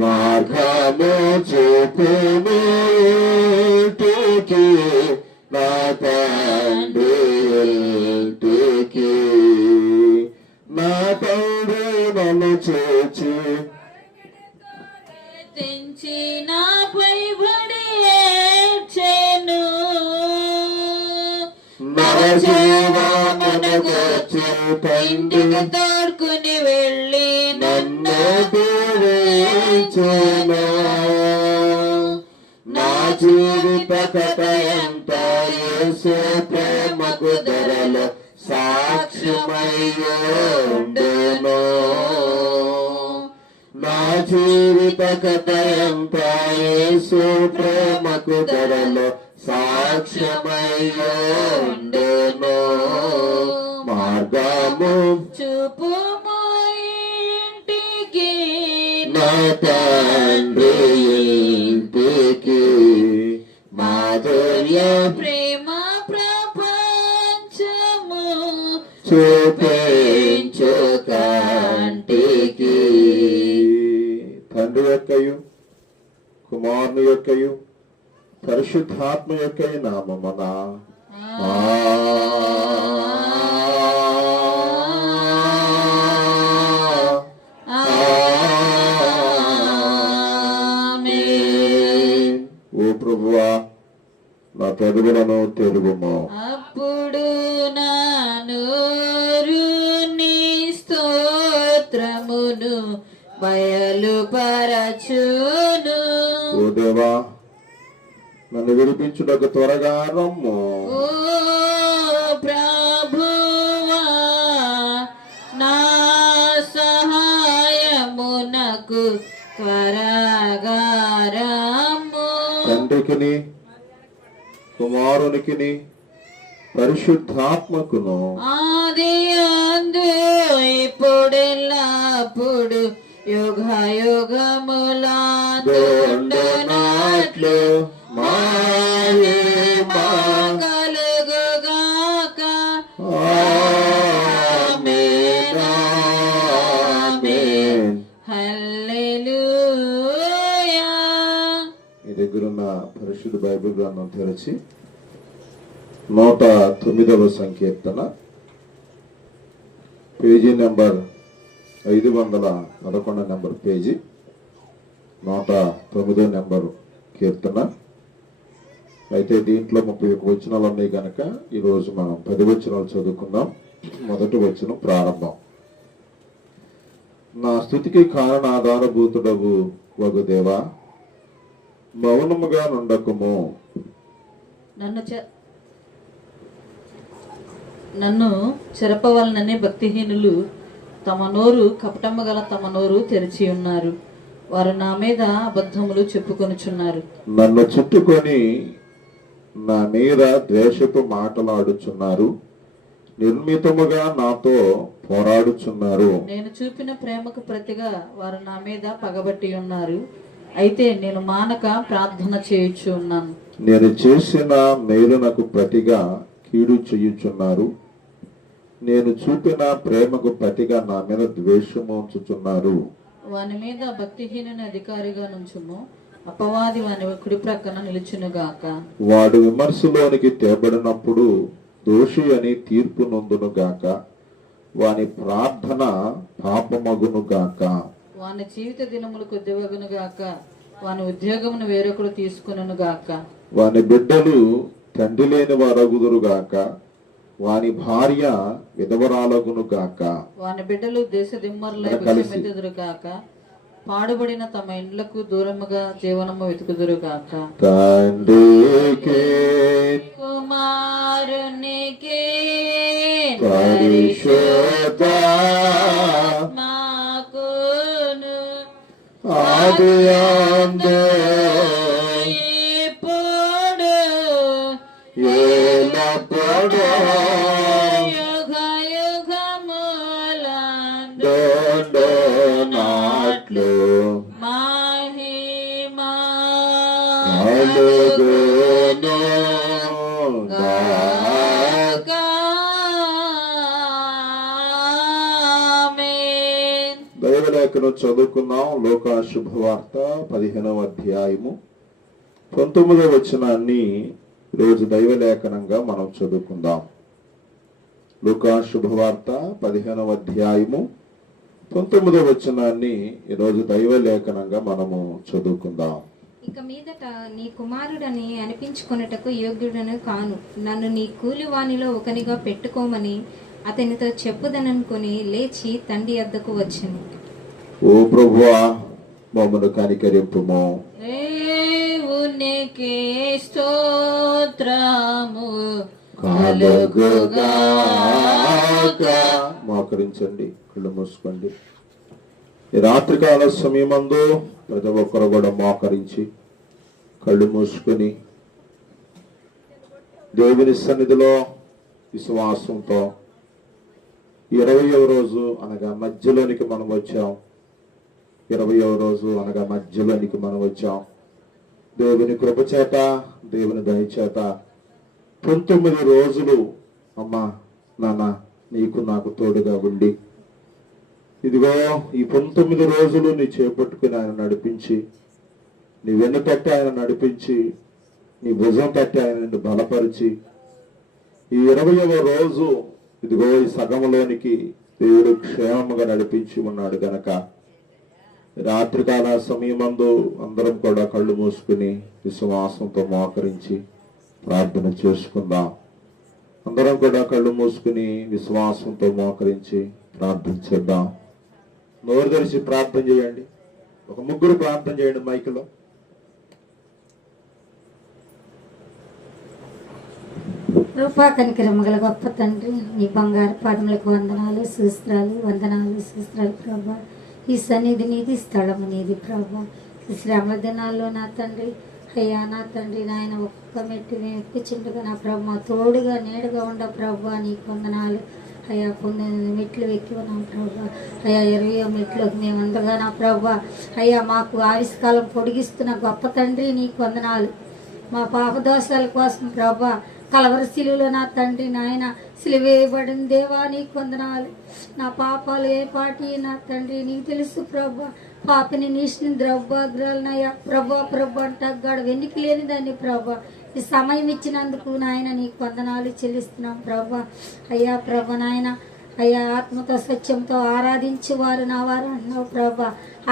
మార్గము చూపుము ఇంటికి నా తండ్రి ఇంటికి నా తండ్రి నన్ను చేర్చి నాపై బడి ఏడ్చెను ఇంటికి తోడుకుని వెళ్ళి నన్ను నా జీవిత కథ ఎంత యేసు ప్రేమకు ధరలో సాక్ష్యమయ్యుండును నా జీవిత కథ ఎంత యేసు ప్రేమకు ధరలో సాక్ష్యమయ్యుండును మార్గము చూపుము ఇంటికి నా తండ్రి ఇంటికి మాధుర్య ప్రేమ ప్రపంచము చూపించు కంటికి తండ్రి యొక్కయు కుమారుని యొక్కయు పరిశుద్ధాత్మ యొక్కయు నామమున ఓ ప్రభువా నా పెదవులను తెలుగుము అప్పుడు నా నోరు నీ స్తోత్రమును బయలుపరచును. ఓ దేవా నన్ను విడిపించుటకు త్వరగా రమ్ము. ఓ ప్రభువా నా సహాయమునకు త్వరగా రమ్ము. తండ్రికిని కుమారునికిని పరిశుద్ధాత్మకును ఆది అందు ఇప్పుడెల్లప్పుడు యుగ యుగములందుండునట్లు కలుగుగాక. ఆమేన్ ఆమేన్. హల్లెలూయా. మీ దగ్గరున్న పరిశుద్ధ బైబిల్ గ్రంథం తెరచి 109వ సంకీర్తన page number 511 number page 109 number కీర్తన. అయితే దీంట్లో 31 వచనాలు ఉన్నాయి కనుక ఈరోజు మనం 10 వచనాలు చదువుకుందాం. మొదటి వచనం ప్రారంభం. నా స్తుతికి కారణాధారభూతుడవు వగు దేవా మౌనముగా నుండకుము. నన్ను చెరపవలననే భక్తిహీనులు తమ నోరు కపటమ్మ గల తమ నోరు తెరిచి ఉన్నారు. వారు నా మీద అబద్ధములు చెప్పుకొనుచున్నారు. నన్ను చుట్టుకొని నా మీద ద్వేషపు మాటలాడుచున్నారు. నిర్మితముగా నాతో పోరాడుచున్నారు. నేను చూపిన ప్రేమకు ప్రతిగా వారు నా మీద పగబట్టి ఉన్నారు. అయితే నేను మానక ప్రార్థన చేయుచు ఉన్నాను. నేను చేసిన మేలునకు ప్రతిగా కీడు చేయుచున్నారు. నేను చూపిన ప్రేమకు ప్రతిగా నా మీద ద్వేషము ఉంచుచున్నారు. వాని మీద భక్తిహీనుని అధికారిగా నుంచుము. అపవాది వాని కుడి ప్రక్కన నిలుచునుగాక. వాడు విమర్శలోనికి తేబడినప్పుడు దోషి అని తీర్పు నొందును గాక. వాని ప్రార్థన పాపమగును గాక. వాని జీవిత దినములు కొద్దివగును గాక. వాని ఉద్యోగమును వేరొకడు తీసుకును గాక. వాని బిడ్డలు తండ్రి లేని వారగుదురు గాక. వాని భార్య విధవరాలగును గాక. వాని బిడ్డలు దేశ దిమ్మరులై భిక్షమెత్తుదురు గాక. పాడుబడిన తమ ఇండ్లకు దూరముగా జీవనము వెతుకుదురు గాక. తండ్రికి కుమారునికి పరిశుద్ధాత్మకును ఆదియందు ఇప్పుడు ఎల్లప్పుడూ యుగ యుగములందు ఉండునట్లు మహిమా కలుగును గాక. లేఖనం చదువుకున్నాం. లూకా శుభవార్త 15వ అధ్యాయము 19వ వచనాన్ని ఈరోజు దైవ లేఖనంగా మనం చదువుకుందాం. లూకా శుభవార్త 15వ అధ్యాయము 19వ వచనాన్ని ఈరోజు దైవ లేఖనంగా మనము చదువుకుందాం. ఇక మీదట నీ కుమారుడని అనిపించుకొనుటకు యోగ్యుడను కాను, నన్ను నీ కూలివానిలో ఒకనిగా పెట్టుకోమని అతనితో చెప్పుదననుకొని లేచి తండ్రి వద్దకు వచ్చెను. ఓ ప్రభువా, మమ్మను కనికరింపుము. దేవునికి స్తోత్రము కలుగుగాక. మోకరించండి, కళ్ళు మూసుకోండి. ఈ రాత్రికాల సమయమందు ప్రతి ఒక్కరు కూడా మోకరించి కళ్ళు మూసుకొని దేవుని సన్నిధిలో విశ్వాసంతో 20వ రోజు అనగా మధ్యలోనికి మనం వచ్చాం. 20వ రోజు అనగా మధ్యలోనికి మనం వచ్చాం. దేవుని కృప చేత, దేవుని దయ చేత 19 రోజులు అమ్మా నాన్న నీకు నాకు తోడుగా ఉండి, ఇదిగో ఈ 19 రోజులు నీ చేపట్టుకుని ఆయన నడిపించి, నీ వెన్ను తట్టి ఆయన నడిపించి, నీ భుజం తట్టి ఆయన నిన్ను బలపరిచి, ఈ 20వ రోజు ఇదిగో ఈ సగంలోనికి దేవుడు క్షేమముగా నడిపించి ఉన్నాడు గనక రాత్రికాల సమయమందు అందరం కూడా కళ్ళు మూసుకుని విశ్వాసంతో మోకరించి ప్రార్థన చేసుకుందాం. అందరం కూడా కళ్ళు మూసుకుని విశ్వాసంతో మోకరించి ప్రార్థన చేద్దాం. నోరు తెరిచి ప్రార్థన చేయండి. ఒక ముగ్గురు ప్రార్థన చేయండి మైకులో. కృపా కనికరము గల గొప్ప తండ్రి, నీ బంగారు పాదములకు వందనాలు సూస్త్రాలు ప్రభా. ఈ సన్నిధి నీది, స్థలము నీది ప్రభా. ఈ శ్రమ దినాల్లో నా తండ్రి, అయ్యా నా తండ్రి నాయన ఒక్క మెట్టు మేము ఎక్కుచుండగా నా ప్రభా తోడుగా నీడగా ఉండ ప్రభా నీకు వందనాలు అయ్యా. 19 మెట్లు ఎక్కి ఉన్నాం ప్రభా. అయ్యా 20వ మెట్లోకి మేము ఉండగా నా ప్రభా అయ్యా మాకు ఆయుష్కాలం పొడిగిస్తున్న గొప్ప తండ్రి నీకు వందనాలు. మా పాపదోషాల కోసం ప్రభా కలవరి శిలువలో నా తండ్రి నాయన సిలువేయబడిన దేవా నీకు వందనాలు. నా పాపాలు ఏ పాటి నా తండ్రి నీకు తెలుసు ప్రభా. పాపిని నీసిన ద్రవ్యాగ్రాలనయ్యా ప్రభా అంటాడు వెన్నికి లేని దాన్ని ప్రభా. ఈ సమయం ఇచ్చినందుకు నాయన నీకు వందనాలు చెల్లిస్తున్నాం ప్రభా. అయ్యా ప్రభ నాయన అయ్యా ఆత్మతో సత్యంతో ఆరాధించి వారు నా వారు అన్నావు ప్రభా.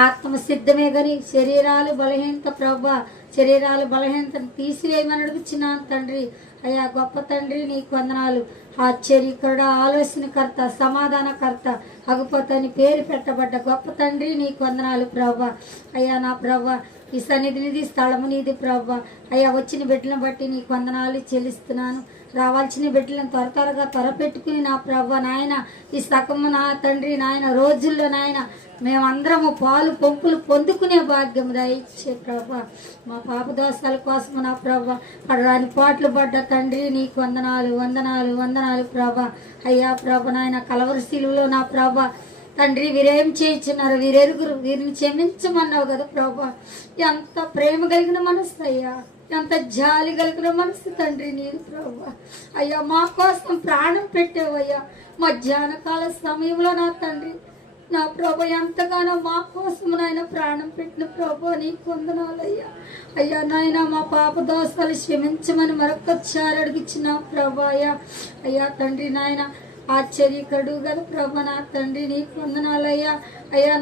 ఆత్మ సిద్ధమే గని శరీరాలు బలహీనత ప్రభా. శరీరాలు బలహీనతను తీసివేయమని అడుగుచున్నాను తండ్రి. అయ్యా గొప్ప తండ్రి నీకు వందనాలు. ఆశ్చర్యకరుడ, ఆలోచనకర్త, సమాధానకర్త, అగుపతని పేరు పెట్టబడ్డ గొప్ప తండ్రి నీకు వందనాలు ప్రభా. అయ్యా నా ప్రభా ఈ సన్నిధి నీది, స్థలము నీది ప్రభా. అయ్యా వచ్చిన బిడ్డలను బట్టి నీకు వందనాలు చెల్లిస్తున్నాను. రావాల్సిన బిడ్డలను త్వరగా త్వరపెట్టుకుని నా ప్రభా నాయన ఈ సకము నా తండ్రి నాయన రోజుల్లో నాయన మేమందరము పాలు పంపులు పొందుకునే భాగ్యం దయచే ప్రభా. మా పాపదోషాల కోసము నా ప్రభా పడరాని పాటలు పడ్డ తండ్రి నీకు వందనాలు ప్రభా. అయ్యా ప్రభ నాయన కలవరి శిలువలో నా ప్రభా తండ్రి వీరేం చేయించున్నారు, వీరెరుగురు, వీరిని క్షమించమన్నావు కదా ప్రభా. ఎంత ప్రేమ కలిగిన మనసు అయ్యా, ఎంత జాలి కలిగిన మనసు తండ్రి నీది ప్రభా. అయ్యా మా కోసం ప్రాణం పెట్టావయ్యా. మధ్యాహ్న కాల సమయంలో నా తండ్రి నా ప్రభా ఎంతగానో మా కోసం నాయన ప్రాణం పెట్టిన ప్రభా నీకు వందనాలయ్యా. అయ్యా నాయన మా పాప దోషాలు క్షమించమని మరొకసారి అడిగిచ్చినాం ప్రభా. అయ్యా తండ్రి నాయన ఆశ్చర్యకడు కదా ప్రభా నా తండ్రి నీకు వందనాలయ్యా. అయ్యా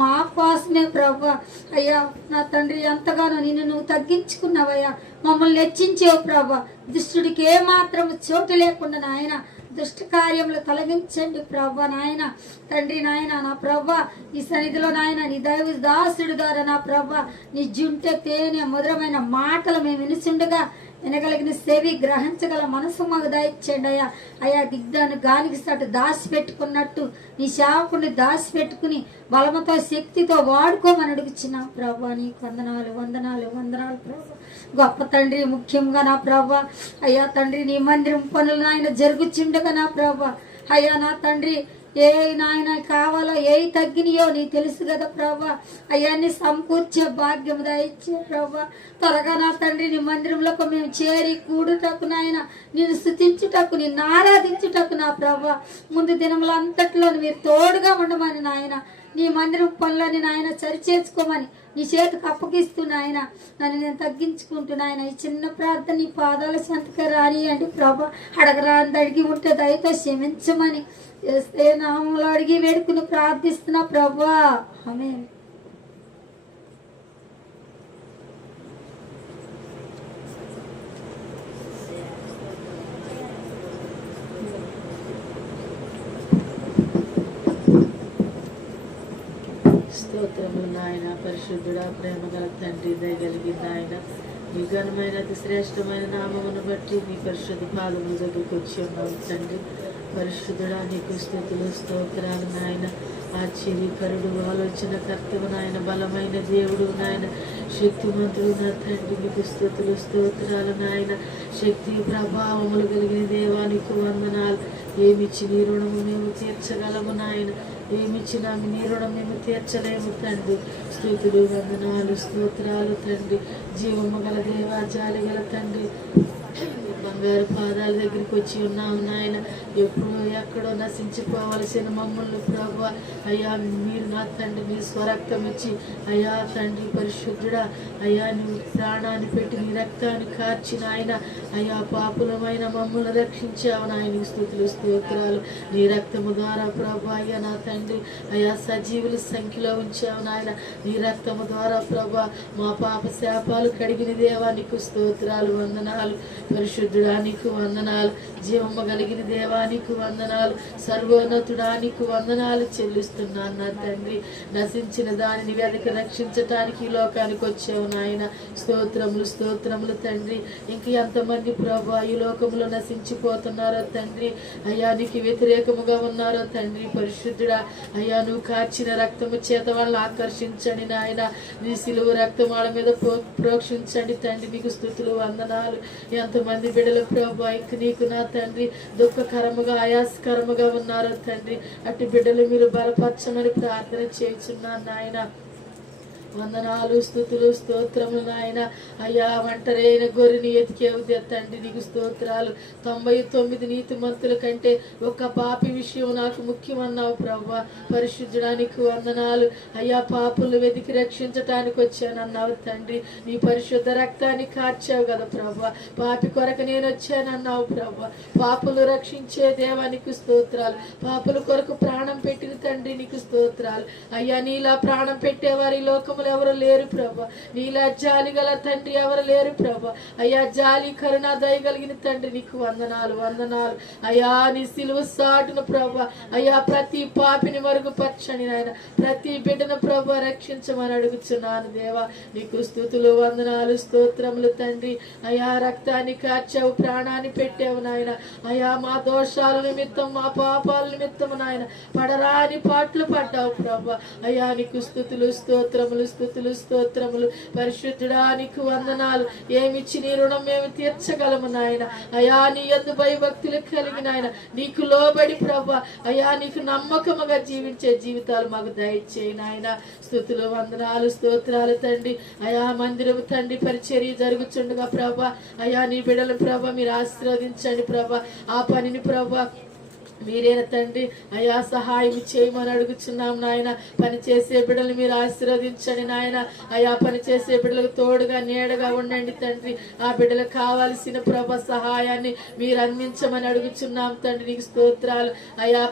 మా కోసమే ప్రభా. అయ్యా నా తండ్రి ఎంతగానో నిన్ను నువ్వు తగ్గించుకున్నావయ్యా. మమ్మల్ని హెచ్చించావు ప్రభా. దుష్టుడికి ఏమాత్రం చోటు లేకుండా నాయన దుష్ట కార్యములు తొలగించండి ప్రభా నాయన తండ్రి నాయన నా ప్రభా. ఈ సన్నిధిలో నాయన నీ దైవ దాసుడి ద్వారా నా ప్రభా నీ జుంటె తేనె మధురమైన మాటలు మేము వినుచుండగా వినగలిగిన సేవి గ్రహించగల మనసు మాకు దయచేయండి అయ్యా. అయ్యా దిగ్ధాన్ని గాలికి సటు దాచిపెట్టుకున్నట్టు నీ సేవకుడిని దాచిపెట్టుకుని బలముతో శక్తితో వాడుకోమని అడుగుచున్నాం ప్రభా నీకు వందనాలు ప్రభా. గొప్ప తండ్రి ముఖ్యంగా నా ప్రభా అయ్యా తండ్రి నీ మందిరం పనులు నాయన జరుగుచుండగా నా ప్రభా అయ్యా నా తండ్రి ఏ నాయన కావాలో ఏ తగ్గినాయో నీకు తెలుసు కదా ప్రభా. అవన్నీ సమకూర్చే భాగ్యం దయచే ప్రభా. త్వరగా నా తండ్రి నీ మందిరంలోకి మేము చేరి కూడుటకు నాయన, నేను స్తుతించుటకు, నిన్ను ఆరాధించుటకు నా ప్రభా. ముందు దినములంతట్లో మీరు తోడుగా ఉండమని నాయన, నీ మందిరం పనులని నాయన సరిచేసుకోమని నీ చేతికి అప్పగిస్తూ నాయన, నన్ను నేను తగ్గించుకుంటూ నాయన ఈ చిన్న ప్రార్థన నీ పాదాల చెంతగా రాని అంటే ప్రభా. అడగరాని అడిగి ఉంటే దయతో క్షమించమని చేస్తే నామంలో అడిగి వేడుకుని ప్రార్థిస్తున్నా ప్రభా. ఆమేన్. స్తోత్రములు నాయన. పరిశుద్ధుడా, ప్రేమ గల తండ్రి, దయగలిగిన ఆయన, మీ ఘనమైన అతి శ్రేష్టమైన నామమును బట్టి మీ పరిశుద్ధ పాదముల దగ్గరికి వచ్చి ఉన్నాం తండ్రి. పరిశుద్ధుడా, నీకు స్తుతులు స్తోత్రాలు నాయన. ఆశ్చర్యకరుడు, ఆలోచన కర్తవు నాయన, బలమైన దేవుడు నాయన, శక్తిమంతుడు నా తండ్రి, మీకు స్తుతులు స్తోత్రాలు నాయన. శక్తి ప్రభావములు కలిగిన దేవానికి వందనాలు. ఏమిచ్చి నీ రుణము మేము తీర్చగలము నాయన, ఏమిచ్చినా నీ రుణం మేము తీర్చలేము తండ్రి. స్తుతులు వందనాలు స్తోత్రాలు తండ్రి. జీవము గల దేవా, జాలి గల తండ్రి, బంగారు పాదాల దగ్గరికి వచ్చి ఉన్నాము నాయన. ఎప్పుడో ఎక్కడో నశించిపోవలసిన మమ్మల్ని ప్రభు అయ్యా మీరు నా తండ్రి మీ స్వరక్తం ఇచ్చి అయ్యా తండ్రి పరిశుద్ధుడా, అయ్యా నువ్వు ప్రాణాన్ని పెట్టి నీ రక్తాన్ని కార్చిన ఆయన అయ్యా పాపులమైన మమ్మల్ని రక్షించావు నాయన. స్తుతులు స్తోత్రాలు. నీ రక్తము ద్వారా ప్రభు అయ్యా నా తండ్రి అయ్యా సజీవుల సంఖ్యలో ఉంచావు నాయన. నీ రక్తము ద్వారా ప్రభు మా పాప శాపాలు కడిగిన దేవా నీకు స్తోత్రాలు వందనాలు. పరిశుద్ధుడా నీకు వందనాలు. జీవమ్మ కలిగిన దేవా నీకు వందనాలు. సర్వోన్నతుడా నీకు వందనాలు చెల్లిస్తున్నాను నా తండ్రి. నశించిన దానిని వెదకి రక్షించటానికి ఈ లోకానికి వచ్చావు నాయన. స్తోత్రములు స్తోత్రములు తండ్రి. ఇంక ఎంతమంది ప్రభు ఈ లోకంలో నశించిపోతున్నారో తండ్రి, అయ్యా నీకు వ్యతిరేకముగా ఉన్నారో తండ్రి. పరిశుద్ధుడా, అయ్యా నువ్వు కార్చిన రక్తము చేత వాళ్ళని ఆకర్షించండి నాయన. నీ సిలువ రక్తం వాళ్ళ మీద ప్రోక్షించండి తండ్రి. మీకు స్తుతులు వందనాలు. ఎంతమంది బిడ్డలు ప్రభు ఇంక నీకు నా తండ్రి దుఃఖకరముగా ఆయాసకరముగా ఉన్నారో తండ్రి, అట్టి బిడ్డలు మీరు బలపరచమని ప్రార్థన చేయుచున్నాను నాయన. వందనాలు స్తుతులు స్తోత్రములు నాయన. అయ్యా ఒంటరైన గొర్రెని ఎతికేవు తండ్రి నీకు స్తోత్రాలు. 99 నీతిమంతుల కంటే ఒక పాపి విషయం నాకు ముఖ్యమన్నావు ప్రభా. పరిశుద్ధుడానికి వందనాలు. అయ్యా పాపులు వెతికి రక్షించటానికి వచ్చానన్నావు తండ్రి. నీ పరిశుద్ధ రక్తాన్ని కార్చావు కదా ప్రభా. పాపి కొరకు నేను వచ్చానన్నావు ప్రభా. పాపులు రక్షించే దేవానికి స్తోత్రాలు. పాపుల కొరకు ప్రాణం పెట్టిన తండ్రి నీకు స్తోత్రాలు. అయ్యా నీలా ప్రాణం పెట్టేవారి లోకం ఎవరు లేరు ప్రభా. నీలా జాలి గల తండ్రి ఎవరు లేరు ప్రభా. అయ్యా జాలి కరుణ దయగలిగిన తండ్రి నీకు వందనాలు వందనాలు. అయ్యా నీ సిలువ సాటును ప్రభా అయ్యా ప్రతి పాపిని మరుగుపరచని నాయన. ప్రతి బిడ్డను ప్రభా రక్షించమని అడుగుచున్నాను దేవా. నీకు స్తుతులు వందనాలు స్తోత్రములు తండ్రి. అయ్యా రక్తాన్ని కార్చావు, ప్రాణాన్ని పెట్టావు నాయన. అయ్యా మా దోషాల నిమిత్తం మా పాపాల నిమిత్తం నాయన పడరాని పాటలు పడ్డావు ప్రభా. అయ్యా నీకు స్తుతులు స్తోత్రములు స్తుతులు స్తోత్రములు. పరిశుద్ధుడా నీకు వందనాలు. ఏమిచ్చి నీ రుణం మేము తీర్చగలము నాయన. అయా నీ యందు భయభక్తులు కలిగిన ఆయన నీకు లోబడి ప్రభా అయా నీకు నమ్మకముగా జీవించే జీవితాలు మాకు దయచేయి నాయన. స్తుతులు వందనాలు స్తోత్రాలు తండ్రి. అయా మందిరము తండ్రి పరిచర్య జరుగుచుండగా ప్రభా అయా నీ బిడ్డలు ప్రభా మీరు ఆశీర్వదించండి ప్రభా. ఆ పనిని ప్రభా మీరేనా తండ్రి అయ్యా సహాయం చేయమని అడుగుచున్నాం నాయన. పనిచేసే బిడ్డలు మీరు ఆశీర్వదించండి నాయన. అయ్యా పనిచేసే బిడ్డలకు తోడుగా నీడగా ఉండండి తండ్రి. ఆ బిడ్డలకు కావాల్సిన ప్రభ సహాయాన్ని మీరు అందించమని అడుగుచున్నాం తండ్రి నీకు స్తోత్రాలు. అయ్యా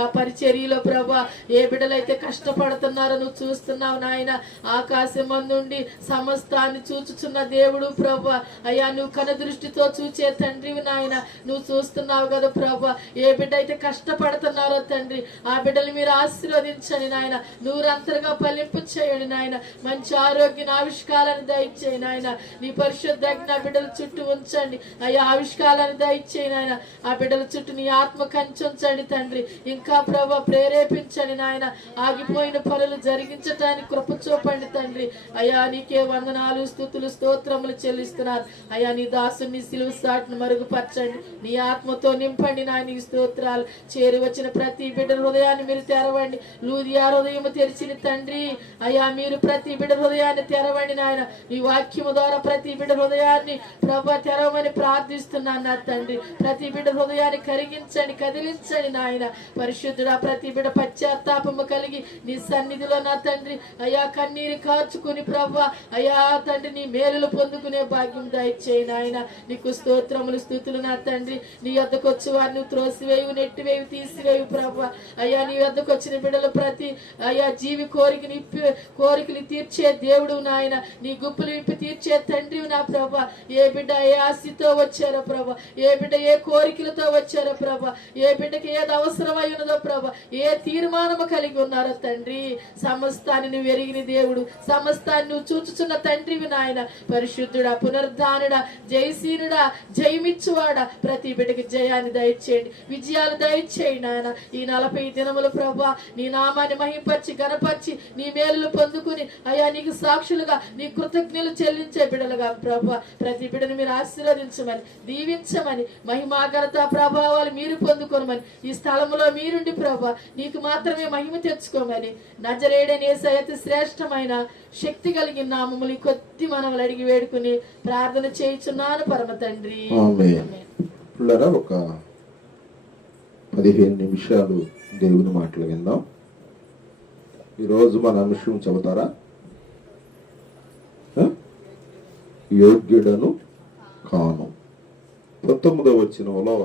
ఆ పరిచర్యలో ప్రభ ఏ బిడ్డలైతే కష్టపడుతున్నారో నువ్వు చూస్తున్నావు నాయన. ఆకాశం నుండి సమస్తాన్ని చూచుచున్న దేవుడు ప్రభ అయ్యా నువ్వు కనుదృష్టితో చూచే తండ్రివి నాయన. నువ్వు చూస్తున్నావు కదా ప్రభ ఏ బిడ్డ అయితే కష్టపడుతున్నారో తండ్రి ఆ బిడ్డలు మీరు ఆశీర్వదించండి నాయన. నూరంతరగా ఫలింపు చేయండి నాయన. మంచి ఆరోగ్య ఆవిష్కారాన్ని దయచేయి నాయన. నీ పరిశుద్ధ బిడ్డల చుట్టూ ఉంచండి అయ్యా. ఆవిష్కారాన్ని దయచేయి నాయన. ఆ బిడ్డల చుట్టూ నీ ఆత్మ కంచుంచండి తండ్రి. ఇంకా ప్రభా ప్రేరేపించండి నాయన. ఆగిపోయిన పనులు జరిగించటానికి కృప చూపండి తండ్రి. అయ్యా నీకే వందనాలు స్తుతులు స్తోత్రములు చెల్లిస్తున్నారు. అయ్యా నీ దాసుని సిలువ సాటును మరుగుపరచండి. నీ ఆత్మతో నింపండి నాయన. స్తోత్రాలు వందనాలు. చేరి వచ్చిన ప్రతి బిడ్డ హృదయాన్ని మీరు తెరవండి. లూదియా హృదయం తెరిచిన తండ్రి అయ్యా, మీరు ప్రతి బిడ్డ హృదయాన్ని తెరవండి నాయన. ఈ వాక్యము ద్వారా ప్రతి బిడ్డ హృదయాన్ని ప్రభు తెరవమని ప్రార్థిస్తున్నాను నా తండ్రి. ప్రతి బిడ్డ హృదయాన్ని కరిగించండి, కదిలించండి నాయన. పరిశుద్ధుడా, ప్రతి బిడ్డ పశ్చాత్తాపము కలిగి నీ సన్నిధిలో నా తండ్రి అయ్యా కన్నీరు కార్చుకుని ప్రభు అయ్యా తండ్రి నీ మేలులు పొందుకునే భాగ్యం దయచేయి నాయన. నీకు స్తోత్రములు, స్తుతులు నా తండ్రి. నీ వద్దకు వచ్చి వారిని త్రోసివేయు, నెట్టివేయు, తీసివేయు ప్రభు అయ్యా. నీ వద్దకు వచ్చిన బిడ్డలు ప్రతి అయ్యా జీవి కోరికలు తీర్చే దేవుడు నాయన. నీ గుప్పులు విప్పి తీర్చే తండ్రి నా ప్రభ. ఏ బిడ్డ ఏ ఆశతో వచ్చారో ప్రభ, ఏ బిడ్డ ఏ కోరికలతో వచ్చారో ప్రభ, ఏ బిడ్డకి ఏది అవసరమై ఉన్నదో ప్రభ, ఏ తీర్మానము కలిగి ఉన్నారో తండ్రి. సమస్తాన్ని నువ్వు ఎరిగిన దేవుడు, సమస్తాన్ని నువ్వు చూచుచున్న తండ్రివి నాయన. పరిశుద్ధుడా, పునరుద్ధానుడా, జయశీనుడా, జయమిచ్చువాడా, ప్రతి బిడ్డకి జయాన్ని దయచేయండి, విజయాలు దయచేయండి నాయన. ఈ 40 దినములు ప్రభా నీ నామాన్ని మహింపరిచి గణపరిచి నీ మేలులు పొందుకుని అయ్యా నీకు సాక్షులుగా నీ కృతజ్ఞతలు చెల్లించే బిడ్డలుగా ప్రభా ప్రతి బిడ్డను మీరు ఆశీర్వదించమని, దీవించమని, మహిమాఘనత ప్రభావాలు మీరు పొందుకోమని, ఈ స్థలములో మీరుండి ప్రభా నీకు మాత్రమే మహిమ తెచ్చుకోమని నజరేయుడైన యేసయ్య అతి శ్రేష్టమైన శక్తి కలిగిన నామములు కొద్ది మనములు అడిగి వేడుకుని ప్రార్థన చేయుచున్నాను పరమ తండ్రి. పిల్లరా, ఒక 15 నిమిషాలు దేవుని మాటలు విందాం. ఈరోజు మన అంశం చెబుతారా? యోగ్యుడను కాను. 19వ వచనంలో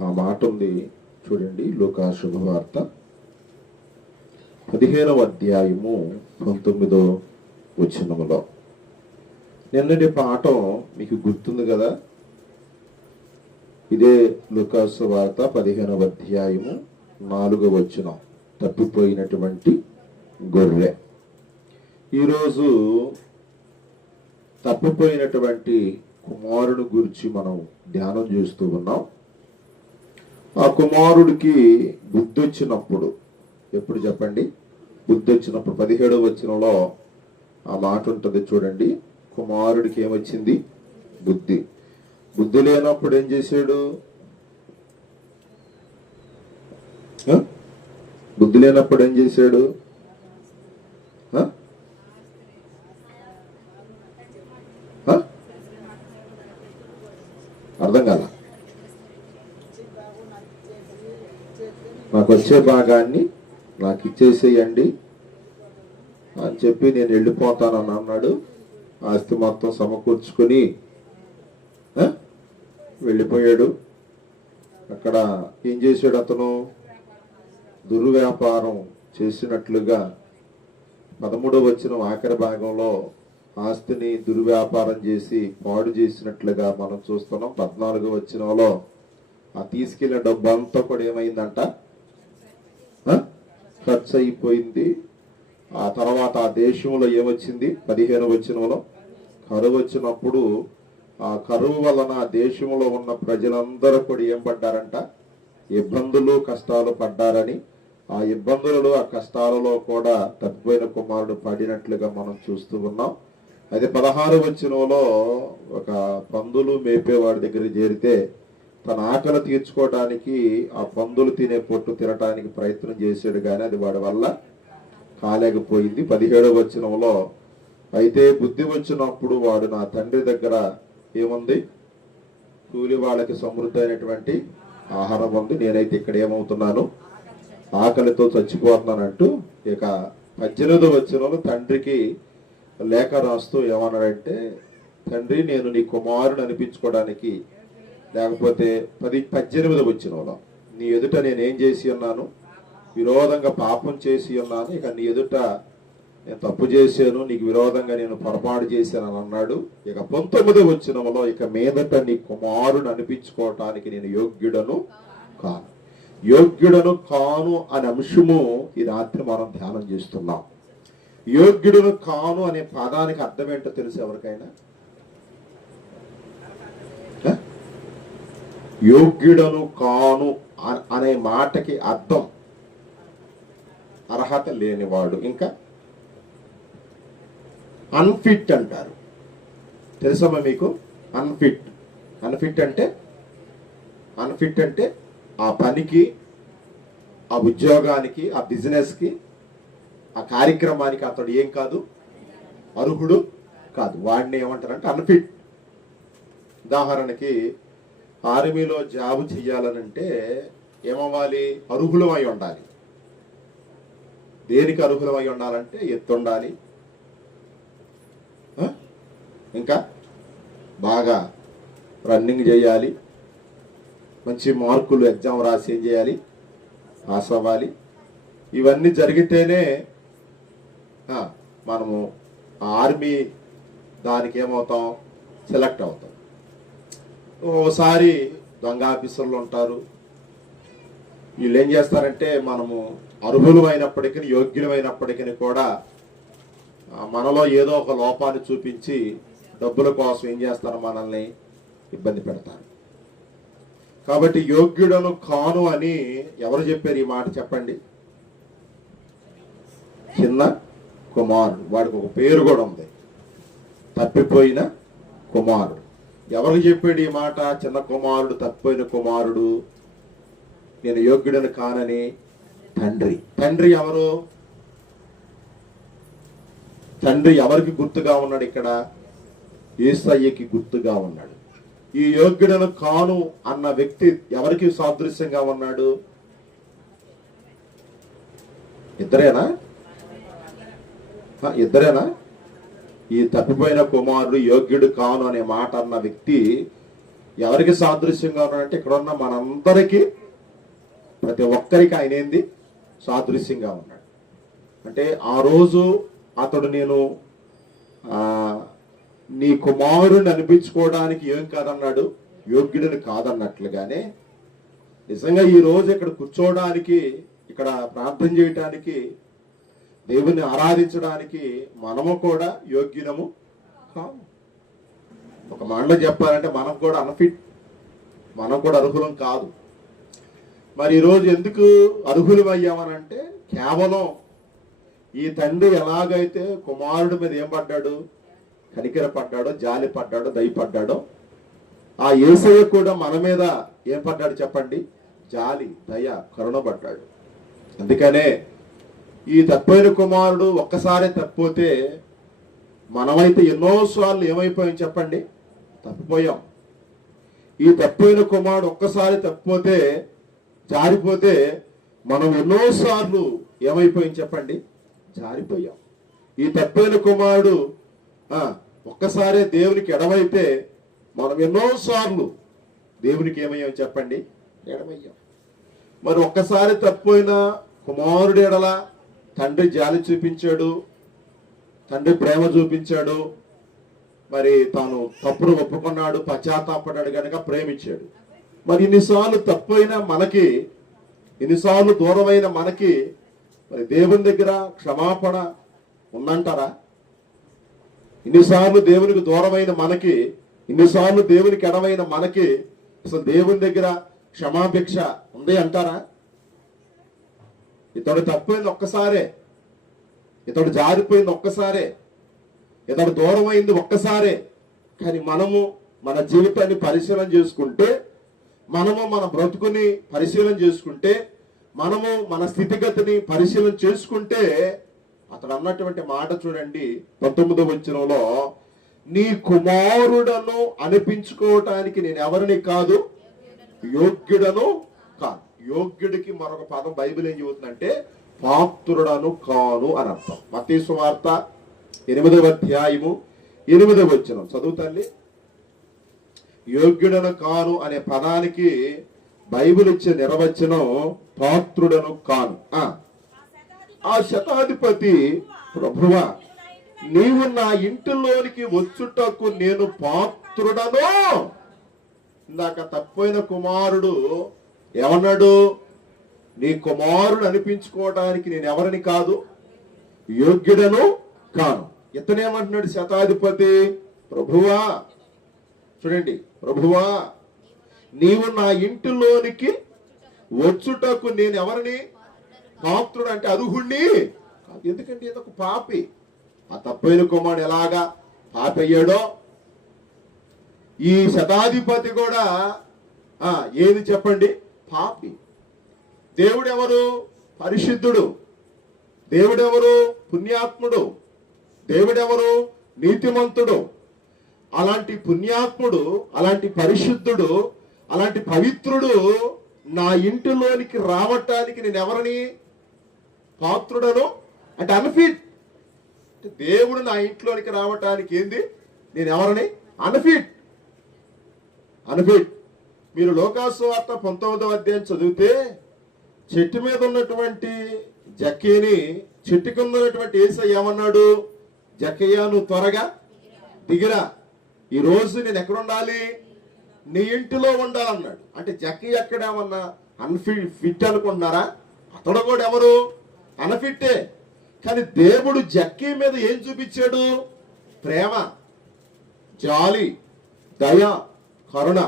ఆ మాట ఉంది చూడండి. లూకా శుభవార్త 15వ అధ్యాయము 19వ వచనములో. నిన్నటి పాఠం మీకు గుర్తుంది కదా? ఇదే లూకా శుభవార్త 15వ అధ్యాయము 4వ వచనం, తప్పిపోయినటువంటి గొర్రె. ఈరోజు తప్పిపోయినటువంటి కుమారుడు గురించి మనం ధ్యానం చేస్తూ ఉన్నాం. ఆ కుమారుడికి బుద్ధి వచ్చినప్పుడు, ఎప్పుడు చెప్పండి? బుద్ధి వచ్చినప్పుడు 17వ వచనంలో ఆ మాట ఉంటుంది చూడండి. కుమారుడికి ఏమొచ్చింది? బుద్ధి. బుద్ధి లేనప్పుడు ఏం చేశాడు? బుద్ధి లేనప్పుడు ఏం చేశాడు? అర్థం కాల. నాకు వచ్చే భాగాన్ని నాకు ఇచ్చేసేయండి అని చెప్పి నేను వెళ్ళిపోతానని అన్నాడు. ఆస్తి మొత్తం సమకూర్చుకొని వెళ్ళిపోయాడు. అక్కడ ఏం చేశాడు అతను? దుర్వ్యాపారం చేసినట్లుగా 13వ వచనం ఆఖరి భాగంలో ఆస్తిని దుర్వ్యాపారం చేసి పాడు చేసినట్లుగా మనం చూస్తున్నాం. 14వ వచనంలో ఆ తీసుకెళ్లిన డబ్బు అంతా కూడా ఏమైందంట? ఖర్చు అయిపోయింది. ఆ తర్వాత ఆ దేశంలో ఏమొచ్చింది? 15వ వచనంలో కరువు వచ్చినప్పుడు ఆ కరువు వలన ఆ దేశంలో ఉన్న ప్రజలందరూ కూడా ఏం పడ్డారంట? ఇబ్బందులు, కష్టాలు పడ్డారని, ఆ ఇబ్బందులలో ఆ కష్టాలలో కూడా తప్పిపోయిన కుమారుడు పడినట్లుగా మనం చూస్తూ ఉన్నాం. అదే 16వ వచనంలో ఒక పందులు మేపేవాడి దగ్గర చేరితే తన ఆకలి తీర్చుకోవడానికి ఆ పందులు తినే పొట్టు తినటానికి ప్రయత్నం చేశాడు, కానీ అది వాడి వల్ల కాలేకపోయింది. 17వ వచనంలో అయితే బుద్ధి వచ్చినప్పుడు వాడు నా తండ్రి దగ్గర ఏముంది? కూలి వాళ్ళకి సమృద్ధి అయినటువంటి ఆహారం ఉంది, నేనైతే ఇక్కడ ఏమవుతున్నాను? ఆకలితో చచ్చిపోతున్నానంటూ ఇక 18వ వచనంలో తండ్రికి లేఖ రాస్తూ ఏమన్నాడంటే, తండ్రి నేను నీ కుమారుడు అనిపించుకోవడానికి, లేకపోతే 18వ వచనంలో నీ ఎదుట నేనేం చేసి ఉన్నాను? విరోధంగా పాపం చేసి ఉన్నాను. ఇక నీ ఎదుట నేను తప్పు చేశాను, నీకు విరోధంగా నేను పొరపాటు చేశాను అని అన్నాడు. ఇక 19వ వచనంలో ఇక మీదట నీ కుమారుడు అనిపించుకోవటానికి నేను యోగ్యుడను కాను. యోగ్యుడను కాను అనే అంశము ఈ రాత్రి మనం ధ్యానం చేస్తున్నాం. యోగ్యుడును కాను అనే పదానికి అర్థం ఏంటో తెలుసు ఎవరికైనా? యోగ్యుడను కాను అనే మాటకి అర్థం అర్హత లేనివాడు, ఇంకా అన్ఫిట్ అంటారు. తెలుసమ్మా మీకు? అన్ఫిట్ అంటే ఆ పనికి, ఆ ఉద్యోగానికి, ఆ బిజినెస్కి, ఆ కార్యక్రమానికి అతడు ఏం కాదు, అర్హుడు కాదు. వాడిని ఏమంటారంటే అన్ఫిట్. ఉదాహరణకి ఆర్మీలో జాబ్ చేయాలనంటే ఏమవ్వాలి? అర్హులమై ఉండాలి. దేనికి అర్హులమై ఉండాలంటే ఎత్తు ఉండాలి, ఇంకా బాగా రన్నింగ్ చేయాలి, మంచి మార్కులు ఎగ్జామ్ రాసి ఏం చేయాలి, పాస్ అవ్వాలి. ఇవన్నీ జరిగితేనే మనము ఆర్మీ దానికి ఏమవుతాం, సెలెక్ట్ అవుతాం. ఓసారి దొంగ ఆఫీసర్లు ఉంటారు. వీళ్ళు ఏం చేస్తారంటే మనము అర్హులమైనప్పటికీ, యోగ్యులమైనప్పటికీ కూడా మనలో ఏదో ఒక లోపాన్ని చూపించి డబ్బుల కోసం ఏం చేస్తారు, మనల్ని ఇబ్బంది పెడతారు. కాబట్టి యోగ్యుడను కాను అని ఎవరు చెప్పారు ఈ మాట చెప్పండి? చిన్న కుమారుడు. వాడికి ఒక పేరు కూడా ఉంది, తప్పిపోయిన కుమారుడు. ఎవరికి చెప్పాడు ఈ మాట? చిన్న కుమారుడు, తప్పిపోయిన కుమారుడు, నేను యోగ్యుడను కానని తండ్రి. తండ్రి ఎవరు? తండ్రి ఎవరికి గుర్తుగా ఉన్నాడు ఇక్కడ? యేసయ్యకి గుర్తుగా ఉన్నాడు. ఈ యోగ్యుడను కాను అన్న వ్యక్తి ఎవరికి సాదృశ్యంగా ఉన్నాడు? ఇద్దరేనా? ఇద్దరేనా? ఈ తప్పిపోయిన కుమారుడు, యోగ్యుడు కాను అనే మాట అన్న వ్యక్తి ఎవరికి సాదృశ్యంగా ఉన్నాడంటే ఇక్కడ ఉన్న మనందరికీ, ప్రతి ఒక్కరికి ఆయన ఏంది? సాదృశ్యంగా ఉన్నాడు. అంటే ఆ రోజు అతడు నేను నీ కుమారుని అనిపించుకోవడానికి ఏం కాదన్నాడు, యోగ్యుడిని కాదన్నట్లుగానే నిజంగా ఈ రోజు ఇక్కడ కూర్చోవడానికి, ఇక్కడ ప్రార్థన చేయటానికి, దేవుని ఆరాధించడానికి మనము కూడా యోగ్యులము కాము. ఒక మాటలో చెప్పాలంటే మనం కూడా అన్ఫిట్, మనం కూడా అర్హులం కాదు. మరి ఈరోజు ఎందుకు అర్హులం అయ్యామనంటే కేవలం ఈ తండ్రి ఎలాగైతే కుమారుడి మీద ఏం పడ్డాడు, కనికర పడ్డాడో, జాలి పడ్డాడో, దయపడ్డాడో, ఆ యేసయ్య కూడా మన మీద ఏం పడ్డాడు చెప్పండి? జాలి, దయ, కరుణ పడ్డాడు. అందుకనే ఈ తప్పిపోయిన కుమారుడు ఒక్కసారి తప్పిపోతే మనమైతే ఎన్నోసార్లు ఏమైపోయాం చెప్పండి? తప్పిపోయాం. ఈ తప్పిపోయిన కుమారుడు ఒక్కసారి తప్పిపోతే, జారిపోతే మనం ఎన్నోసార్లు ఏమైపోయాం చెప్పండి? జారిపోయాం. ఈ తప్పిపోయిన కుమారుడు ఒక్కసారే దేవునికి ఎడమైతే మనం ఎన్నోసార్లు దేవునికి ఏమయ్యాం చెప్పండి? ఎడమయ్యాం. మరి ఒక్కసారి తప్పిపోయిన కుమారుడు ఎడల తండ్రి జాలి చూపించాడు, తండ్రి ప్రేమ చూపించాడు, మరి తాను తప్పును ఒప్పుకున్నాడు, పశ్చాత్తాపడ్డాడు కనుక ప్రేమించాడు. మరి ఇన్నిసార్లు తప్పైన మనకి, ఇన్నిసార్లు దూరమైన మనకి మరి దేవుని దగ్గర క్షమాపణ ఉందంటారా? ఇన్నిసార్లు దేవునికి దూరమైన మనకి, ఇన్నిసార్లు దేవునికి ఎడమైన మనకి అసలు దేవుని దగ్గర క్షమాభిక్ష ఉంది అంటారా? ఇతడు తప్పిపోయింది ఒక్కసారే, ఇతడు జారిపోయింది ఒక్కసారే, ఇతడు దూరం అయింది ఒక్కసారే. కానీ మనము మన జీవితాన్ని పరిశీలన చేసుకుంటే, మనము మన బ్రతుకుని పరిశీలన చేసుకుంటే, మనము మన స్థితిగతిని పరిశీలన చేసుకుంటే అతడు అన్నటువంటి మాట చూడండి, 19వ వచనంలో, నీ కుమారుడను అనిపించుకోవటానికి నేను ఎవరిని కాదు, యోగ్యుడను కాదు. యోగ్యుడికి మరొక పదం బైబిల్ ఏం చెబుతుందంటే పాత్రుడను కాను అని అర్థం. మత్తయి సువార్త 8వ అధ్యాయము 8వ వచనం చదువుతండి. యోగ్యుడను కాను అనే పదానికి బైబిల్ ఇచ్చే నిర్వచనం పాత్రుడను కాను. ఆ శతాధిపతి, ప్రభువా నీవు నా ఇంటిలోనికి వచ్చుటకు నేను పాత్రుడను. ఇందాక తప్పిపోయిన కుమారుడు ఏమన్నాడు? నీ కుమారుడు అనిపించుకోవడానికి నేను ఎవరిని కాదు, యోగ్యుడను కాను. ఇతనేమంటున్నాడు శతాధిపతి? ప్రభువా, చూడండి, ప్రభువా నీవు నా ఇంటిలోనికి వచ్చుటకు నేను ఎవరిని? పాత్రుడు అంటే అర్హుణ్ణి కాదు. ఎందుకంటే ఇదొక పాపి. ఆ తప్పైన కుమారుడు ఎలాగా పాపి అయ్యాడో ఈ శతాధిపతి కూడా ఏది చెప్పండి? పాపి. దేవుడెవరు? పరిశుద్ధుడు. దేవుడెవరు? పుణ్యాత్ముడు. దేవుడెవరు? నీతిమంతుడు. అలాంటి పుణ్యాత్ముడు, అలాంటి పరిశుద్ధుడు, అలాంటి పవిత్రుడు నా ఇంటిలోనికి రావటానికి నేను ఎవరిని? పాత్రుడను అంటే అన్ఫిట్. దేవుడు నా ఇంట్లోనికి రావటానికి ఏంది? నేను ఎవరిని? అన్ఫిట్. మీరు లోకాసు వార్త 19వ అధ్యాయం చదివితే చెట్టు మీద ఉన్నటువంటి జక్కీని చెట్టు కింద ఉన్నటువంటి యేసయ్య ఏమన్నాడు? జక్కయ్య, నువ్వు త్వరగా దిగిరా, ఈ రోజు నేను ఎక్కడ ఉండాలి? నీ ఇంటిలో ఉండాలన్నాడు. అంటే జక్కయ్య ఎక్కడేమన్నా ఫిట్ అనుకుంటున్నారా? అతడు కూడా ఎవరు? అన్ఫిట్టే. కానీ దేవుడు జక్కీ మీద ఏం చూపించాడు? ప్రేమ, జాలి, దయ, కరుణ.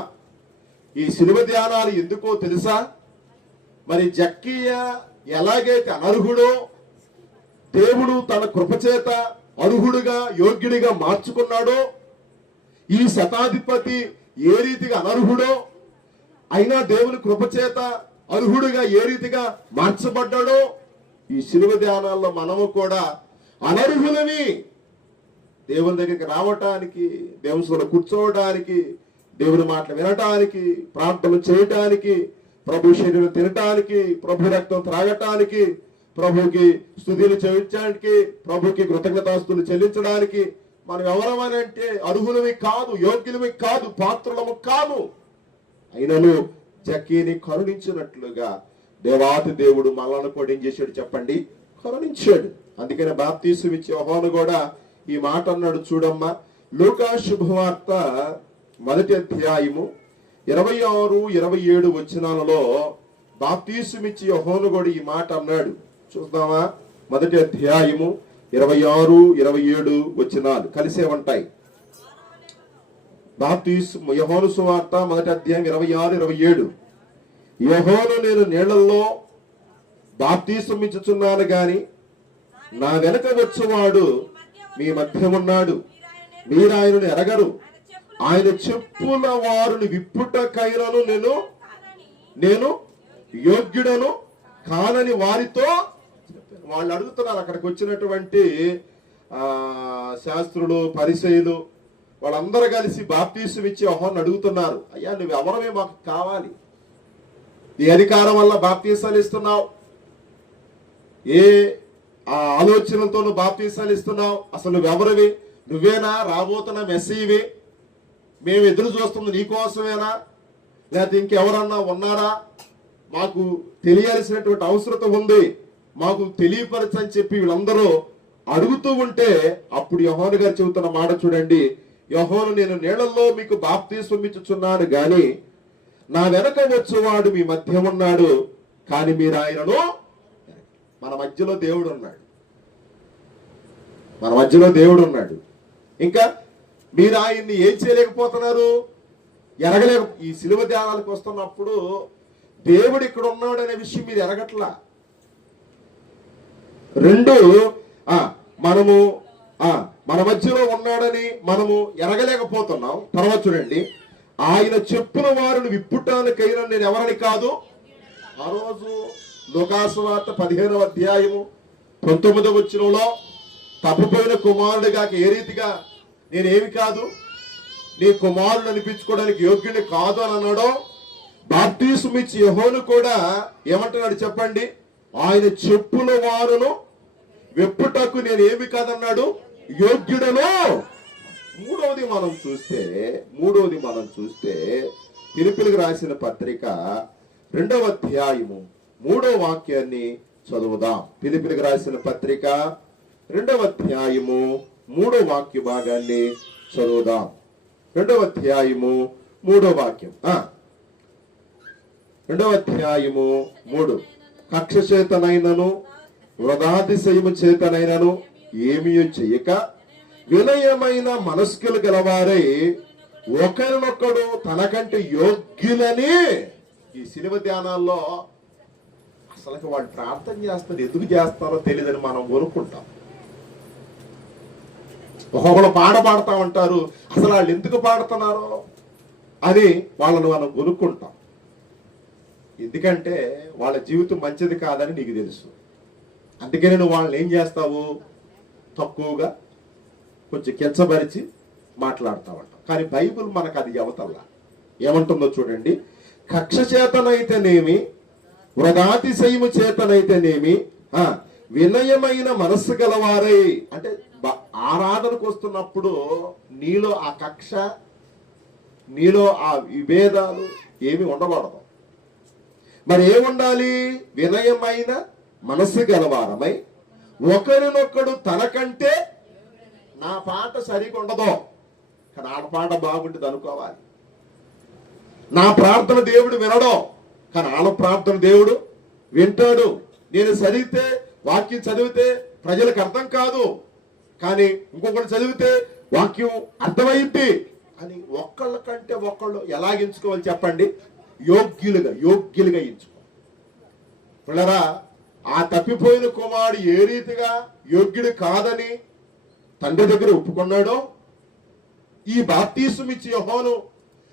ఈ శిలువ ధ్యానాలు ఎందుకో తెలుసా? మరి జక్కయ్య ఎలాగైతే అనర్హుడో దేవుడు తన కృపచేత అర్హుడుగా, యోగ్యుడిగా మార్చుకున్నాడో, ఈ శతాధిపతి ఏ రీతిగా అనర్హుడో అయినా దేవుని కృపచేత అర్హుడుగా ఏ రీతిగా మార్చబడ్డాడో, ఈ శిలువ ధ్యానాల్లో మనము కూడా అనర్హులని దేవుని దగ్గరికి రావటానికి, దేవుని కూడా కూర్చోవడానికి, దేవుని మాటలు వినటానికి, ప్రార్థనలు చేయటానికి, ప్రభు శరీరం తినటానికి, ప్రభు రక్తం త్రాగటానికి, ప్రభుకి స్తుతులు చెల్లించడానికి, ప్రభుకి కృతజ్ఞతాస్తులు చెల్లించడానికి మనం ఎవరమని అంటే అర్హులవి కాదు, యోగ్యులవి కాదు, పాత్రులము కాదు. అయినను జక్కీని కరుణించినట్లుగా దేవాతి దేవుడు మనల్ని కూడా ఏం చేశాడు చెప్పండి? కరుణించాడు. అందుకని బాప్తీసు ఇచ్చే యోహాను కూడా ఈ మాట అన్నాడు. చూడమ్మా, లూకా శుభవార్త 1వ అధ్యాయము 26, 27 వచనాలలో బాప్తీసుమిచ్చి యోహాను కూడా ఈ మాట అన్నాడు. చూద్దామా? 1వ అధ్యాయము 26, 27 వచనాలు కలిసే ఉంటాయి. యోహాను సువార్త 1వ అధ్యాయం 26, 27. యోహాను, నేను నీళ్లలో బాప్తీసమిచ్చుచున్నాను గాని నా వెనక వచ్చేవాడు మీ మధ్య ఉన్నాడు, మీరు ఆయనను ఎరగరు. ఆయన చెప్పుల వారిని విప్పుటకైనను నేను యోగ్యుడను కానని వారితో వాళ్ళు అడుగుతున్నారు. అక్కడికి వచ్చినటువంటి శాస్త్రులు, పరిసయ్యులు వాళ్ళందరూ కలిసి బాప్తీసం ఇచ్చి యోహాను అడుగుతున్నారు, అయ్యా నువ్వు ఎవరమే మాకు కావాలి? ఈ అధికారం వల్ల బాప్తీసాలు ఇస్తున్నావు, ఏ ఆలోచనలతో నువ్వు బాప్తీసాలు ఇస్తున్నావు? అసలు నువ్వెవరివి? నువ్వేనా రాబోతున్న మెస్సీవి? మేము ఎదురు చూస్తుంది నీకోసమేనా, లేకపోతే ఇంకెవరన్నా ఉన్నారా? మాకు తెలియాల్సినటువంటి అవసరం ఉంది, మాకు తెలియపరచని చెప్పి వీళ్ళందరూ అడుగుతూ ఉంటే అప్పుడు యోహాను గారు చెబుతున్న మాట చూడండి. యోహాను, నేను నీళ్లలో మీకు బాప్తీసం ఇచ్చుచున్నాను గాని నా వెనక వచ్చేవాడు మీ మధ్య ఉన్నాడు, కానీ మీరు ఆయనను. మన మధ్యలో దేవుడు ఉన్నాడు, మన మధ్యలో దేవుడు ఉన్నాడు. ఇంకా మీరు ఆయన్ని ఏం చేయలేకపోతున్నారు? ఎరగలేక. ఈ శిలువ ధ్యానాలకు వస్తున్నప్పుడు దేవుడు ఇక్కడ ఉన్నాడు అనే విషయం మీరు ఎరగట్లా. రెండు, మనము మన మధ్యలో ఉన్నాడని మనము ఎరగలేకపోతున్నాం. తర్వాత చూడండి, ఆయన చెప్పుల వారిని విప్పుటానికైనా నేను ఎవరని కాదు. ఆ రోజు లూకాసు వార్త 15వ అధ్యాయము 19వ వచనంలో తప్పిపోయిన కుమారుడిగా ఏ రీతిగా నేనేమి కాదు, నీ కుమారుడు అనిపించుకోవడానికి యోగ్యుని కాదు అని అన్నాడో, బాప్తీసం ఇచ్చి యోహాను కూడా ఏమంటున్నాడు చెప్పండి? ఆయన చెప్పుల వారును వెప్పుటకు నేను ఏమి కాదన్నాడు, యోగ్యుడను. మూడవది మనం చూస్తే ఫిలిప్పీయులకు రాసిన పత్రిక 2వ అధ్యాయము 3వ వాక్యాన్ని చదువుదాం. ఫిలిప్పీయులకు రాసిన పత్రిక 2వ అధ్యాయము 3వ వాక్య భాగాన్ని చదువుదాం. 2వ అధ్యాయము 3వ వాక్యం. 2వ అధ్యాయము 3. కక్ష చేతనైనను వృధాతిశయము చేతనైనను ఏమీ చెయ్యక వినయమైన మనస్కులు గలవారై ఒకరినొకడు తనకంటే యోగ్యులని. ఈ శిలువ ధ్యానాల్లో అసలు వాళ్ళు ప్రార్థన చేస్తారు, ఎందుకు చేస్తారో తెలియదని మనం కొనుక్కుంటాం. ఒక్కొక్కరు పాడతా ఉంటారు, అసలు వాళ్ళు ఎందుకు పాడుతున్నారో అని వాళ్ళని మనం కొనుక్కుంటాం. ఎందుకంటే వాళ్ళ జీవితం మంచిది కాదని నీకు తెలుసు. అందుకని నువ్వు వాళ్ళని ఏం చేస్తావు? తక్కువగా కొంచెం కించపరిచి మాట్లాడతావంట. కానీ బైబిల్ మనకు అది అవతల్లా ఏమంటుందో చూడండి. కక్ష చేతనైతేనేమి, వృధాతిశయము చేతనైతేనేమి, వినయమైన మనస్సు గలవారై, అంటే ఆరాధనకు వస్తున్నప్పుడు నీలో ఆ కక్ష, నీలో ఆ విభేదాలు ఏమి ఉండకూడదు. మరి ఏముండాలి? వినయమైన మనస్సు గలవారమై ఒకరినొకడు తనకంటే నా పాట సరిగా ఉండదు, కానీ ఆడ పాట బాగుంటుంది అనుకోవాలి. నా ప్రార్థన దేవుడు వినడం, కానీ ఆడ ప్రార్థన దేవుడు వింటాడు. నేను చదివితే, వాక్యం చదివితే ప్రజలకు అర్థం కాదు, కానీ ఇంకొకటి చదివితే వాక్యం అర్థమైంది అని ఒక్కళ్ళ కంటే ఒక్కళ్ళు ఎలాగించుకోవాలి చెప్పండి? యోగ్యులుగా ఎంచుకో. పిల్లరా, ఆ తప్పిపోయిన కుమారుడు ఏ రీతిగా యోగ్యుడు కాదని తండ్రి దగ్గర ఒప్పుకున్నాడో, ఈ బాప్తీసం ఇచ్చి యోహాను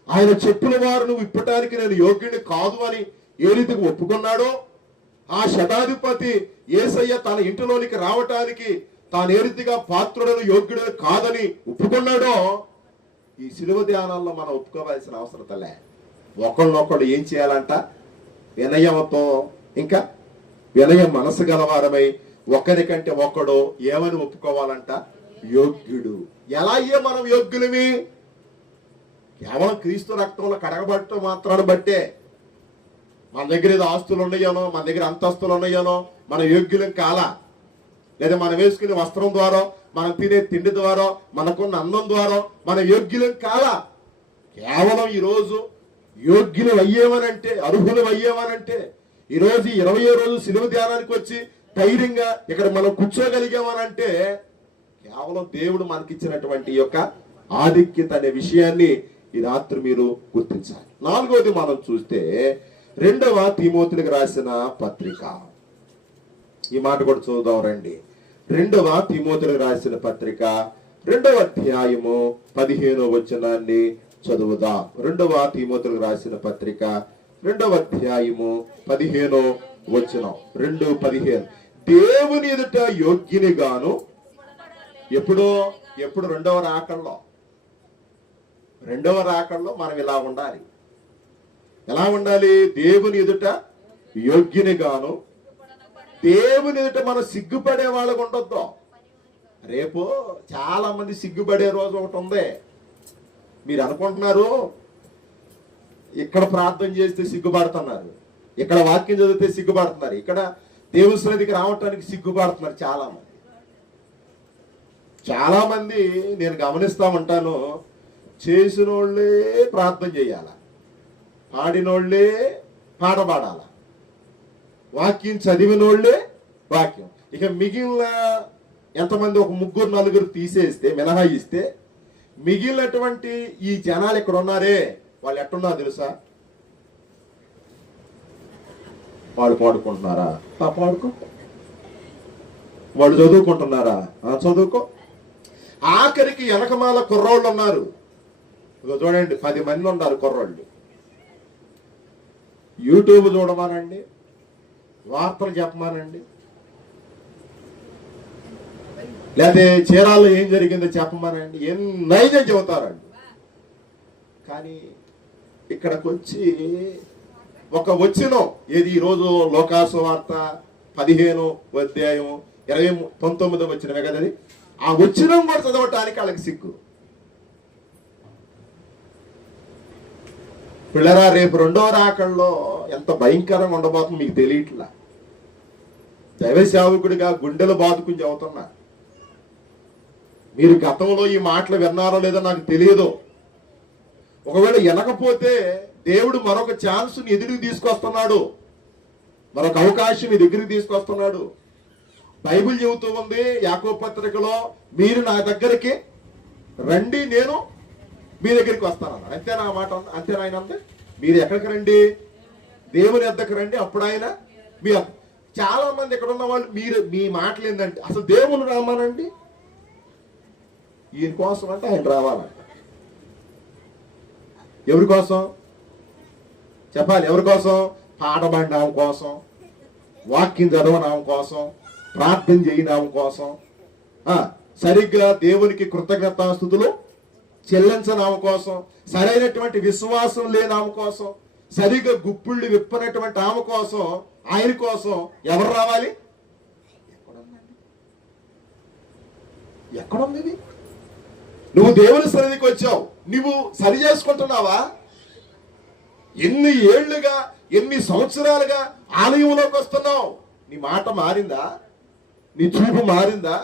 ఆయన చెప్పిన వారు నువ్వు ఇప్పటానికి నేను యోగ్యుడిని కాదు అని ఏ రీతిగా ఒప్పుకున్నాడో, ఆ శతాధిపతి యేసయ్య తన ఇంటిలోనికి రావటానికి తాను ఏ రీతిగా పాత్రుడను యోగ్యుడను కాదని ఒప్పుకున్నాడో, ఈ శిలువ ధ్యానాల్లో మనం ఒప్పుకోవాల్సిన అవసరతలే. ఒకళ్ళనొకళ్ళు ఏం చేయాలంట? వినయంతో, ఇంకా వినయం మనసు గలవారమై ఒకరికంటే ఒకడు ఏమని ఒప్పుకోవాలంట? యోగ్యుడు. ఎలా అయ్యే మనం యోగ్యులమి? కేవలం క్రీస్తు రక్తంలో కడగబట్టడం మాత్రాన్ని బట్టే. మన దగ్గర ఏదో ఆస్తులు ఉన్నాయనో, మన దగ్గర అంతస్తులు ఉన్నాయనో మన యోగ్యులం కాలా. లేదా మనం వేసుకునే వస్త్రం ద్వారా, మనం తినే తిండి ద్వారా, మనకున్న అందం ద్వారా మన యోగ్యులం కాలా. కేవలం ఈరోజు యోగ్యులు అయ్యేమనంటే, అర్హులు అయ్యేమనంటే, ఈరోజు 20వ రోజు శిలువ ధ్యానానికి వచ్చి ధైర్యంగా ఇక్కడ మనం కూర్చోగలిగామనంటే కేవలం దేవుడు మనకిచ్చినటువంటి యొక్క ఆధిక్యత అనే విషయాన్ని ఈ రాత్రి మీరు గుర్తించాలి. 4వది మనం చూస్తే 2వ తిమోతికి రాసిన పత్రిక. ఈ మాట కూడా చూద్దాం రండి. 2వ తిమోతికి రాసిన పత్రిక 2వ అధ్యాయము 15వ వచనాన్ని చదువుదాం. 2వ తిమోతికి రాసిన పత్రిక 2వ అధ్యాయము 15వ వచనం. 2:15 దేవుని ఎదుట యోగ్యుని గాను. ఎప్పుడు 2వ రాకడలో మనం ఇలా ఉండాలి. ఎలా ఉండాలి? దేవుని ఎదుట యోగ్యుని గాను. దేవుని ఎదుట మనం సిగ్గుపడే వాళ్ళకు ఉండొద్దు. రేపు చాలా మంది సిగ్గుపడే రోజు ఒకటి ఉంది. మీరు అనుకుంటున్నారు ఇక్కడ ప్రార్థన చేస్తే సిగ్గుపడుతున్నారు, ఇక్కడ వాక్యం చదివితే సిగ్గుపడుతున్నారు, ఇక్కడ దేవుని సన్నిధికి రావటానికి సిగ్గుపడుతున్నారు చాలా మంది నేను గమనిస్తా ఉంటాను. చేసినోళ్ళే ప్రార్థన చేయాల, పాడినోళ్ళే పాట పాడాల, వాక్యం చదివినోళ్ళే వాక్యం. ఇక మిగిలిన ఎంతమంది ఒక 3-4 తీసేస్తే, మినహాయిస్తే మిగిలినటువంటి ఈ జనాలు ఇక్కడ ఉన్నారే వాళ్ళు ఎట్టున్నారో తెలుసా? వాళ్ళు పాడుకుంటున్నారా? పాడుకో. వాళ్ళు చదువుకుంటున్నారా? చదువుకో. ఆఖరికి వెనకమాల కుర్రోళ్ళు ఉన్నారు. చూడండి, 10 మంది ఉన్నారు కుర్రోళ్ళు. యూట్యూబ్ చూడమానండి, వార్తలు చెప్పమానండి, లేదా చీరాల్లో ఏం జరిగిందో చెప్పమానండి, ఎన్నైనా చెబుతారండి. కానీ ఇక్కడికి వచ్చి ఒక వచనం ఏది? ఈరోజు లోకాసు వార్త 15వ అధ్యాయం 19వ వచనమే కదది. ఆ వచనం కూడా చదవటానికి వాళ్ళకి సిగ్గు. పిల్లరా, రేపు 2వ రాకడలో ఎంత భయంకరంగా ఉండబోతుందో మీకు తెలియట్లా. దైవ సేవకుడిగా గుండెలు బాదుకుని చెబుతున్నా. మీరు గతంలో ఈ మాటలు విన్నారో లేదో నాకు తెలియదు. ఒకవేళ వినకపోతే దేవుడు మరొక ఛాన్స్ ని ఎదురుకు తీసుకొస్తున్నాడు, మరొక అవకాశం మీ దగ్గరికి తీసుకొస్తున్నాడు. బైబిల్ చెబుతూ ఉంది యాకోబు పత్రికలో, మీరు నా దగ్గరికి రండి, నేను మీ దగ్గరికి వస్తాను. అంతేనా మాట? అంతేనా ఆయన అంతే? మీరు ఎక్కడికి రండి? దేవుని వద్దకు రండి, అప్పుడు ఆయన మీ. చాలా మంది ఇక్కడ ఉన్న వాళ్ళు మీ మాటలు ఏంటంటే, అసలు దేవుని రామానండి, ఈయన కోసం అంటే ఆయన రావాలంట. ఎవరి కోసం చెప్పాలి? ఎవరి కోసం? పాట పాడినాం కోసం, వాక్యం చదవనాం కోసం, ప్రార్థన చేయనాం కోసం, సరిగ్గా దేవునికి కృతజ్ఞతాస్తుతులు చెల్లించనామ కోసం, సరైనటువంటి విశ్వాసం లేనామ కోసం, సరిగ్గా గుప్పిళ్ళు విప్పనటువంటి ఆమె కోసం, ఆయన కోసం ఎవరు రావాలి? ఎక్కడుంది ఇది? నువ్వు దేవుని సన్నిధికి వచ్చావు, నువ్వు సరి చేసుకుంటున్నావా? ఎన్ని ఏళ్లుగా, ఎన్ని సంవత్సరాలుగా ఆలయంలోకి వస్తున్నావు, నీ మాట మారిందా? నీ చూపు మారిందా?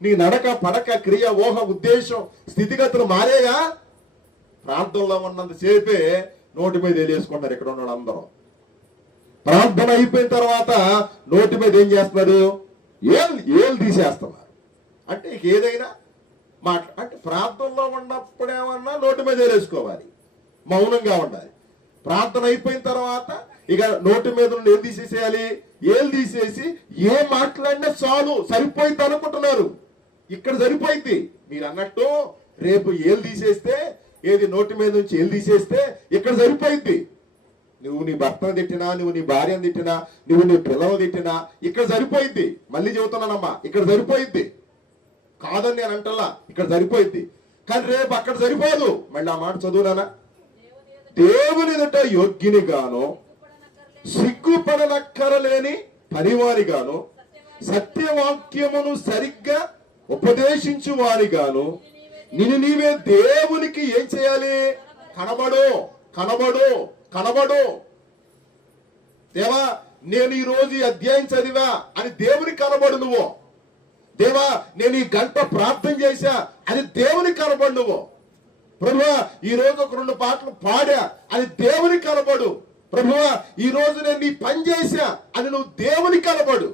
నీ నడక పడక క్రియ ఊహ ఉద్దేశం స్థితిగతులు మారేయా? ప్రార్థనలో ఉన్నంత సేపే నోటి మీద వేలేసుకుంటారు ఇక్కడ ఉన్న అందరూ. ప్రార్థన అయిపోయిన తర్వాత నోటి మీద ఏం చేస్తున్నారు? ఏళ్ళు తీసేస్తున్నారు. అంటే ఏదైనా అంటే ప్రార్థనలో ఉన్నప్పుడేమన్నా నోటి మీద వేలేసుకోవాలి, మౌనంగా ఉండాలి. ప్రార్థన అయిపోయిన తర్వాత ఇక నోటి మీద నుండి ఏం తీసేసేయాలి? ఏళ్ళు తీసేసి ఏం మాట్లాడినా చాలు, సరిపోయింది అనుకుంటున్నారు. ఇక్కడ సరిపోయింది. మీరు అన్నట్టు రేపు ఏళ్ళు తీసేస్తే, ఏది నోటి మీద నుంచి ఏళ్ళు తీసేస్తే ఇక్కడ సరిపోయింది. నువ్వు నీ భర్తను తిట్టినా, నువ్వు నీ భార్యను తిట్టినా, నువ్వు నీ పిల్లలు తిట్టినా ఇక్కడ సరిపోయింది. మళ్ళీ చెబుతున్నానమ్మా, ఇక్కడ సరిపోయింది. కాదని నేను అంటలా, ఇక్కడ సరిపోయింది. కానీ రేపు అక్కడ సరిపోదు. మళ్ళీ ఆ మాట చదువునానా? దేవుని ఎదుట యోగ్యుని గాను, సిగ్గుపడనక్కరలేని పనివారి గాను, సత్యవాక్యమును సరిగ్గా ఉపదేశించు వారి గాను, నిన్ను నీవే దేవునికి ఏం చేయాలి? కనబడు, కనబడు, కనబడు. దేవా, నేను ఈ రోజు అధ్యాయం చదివా అని దేవునికి కనబడు నువ్వు. దేవా, నేను ఈ గంట ప్రార్థన చేశా అని దేవునికి కనబడు నువ్వు. ప్రభువా, ఈ రోజు ఒక 2 పాటలు పాడా అని దేవునికి కనబడు. ప్రభువా, ఈ రోజు నేను నీ పని చేశా అని నువ్వు దేవునికి కనబడు.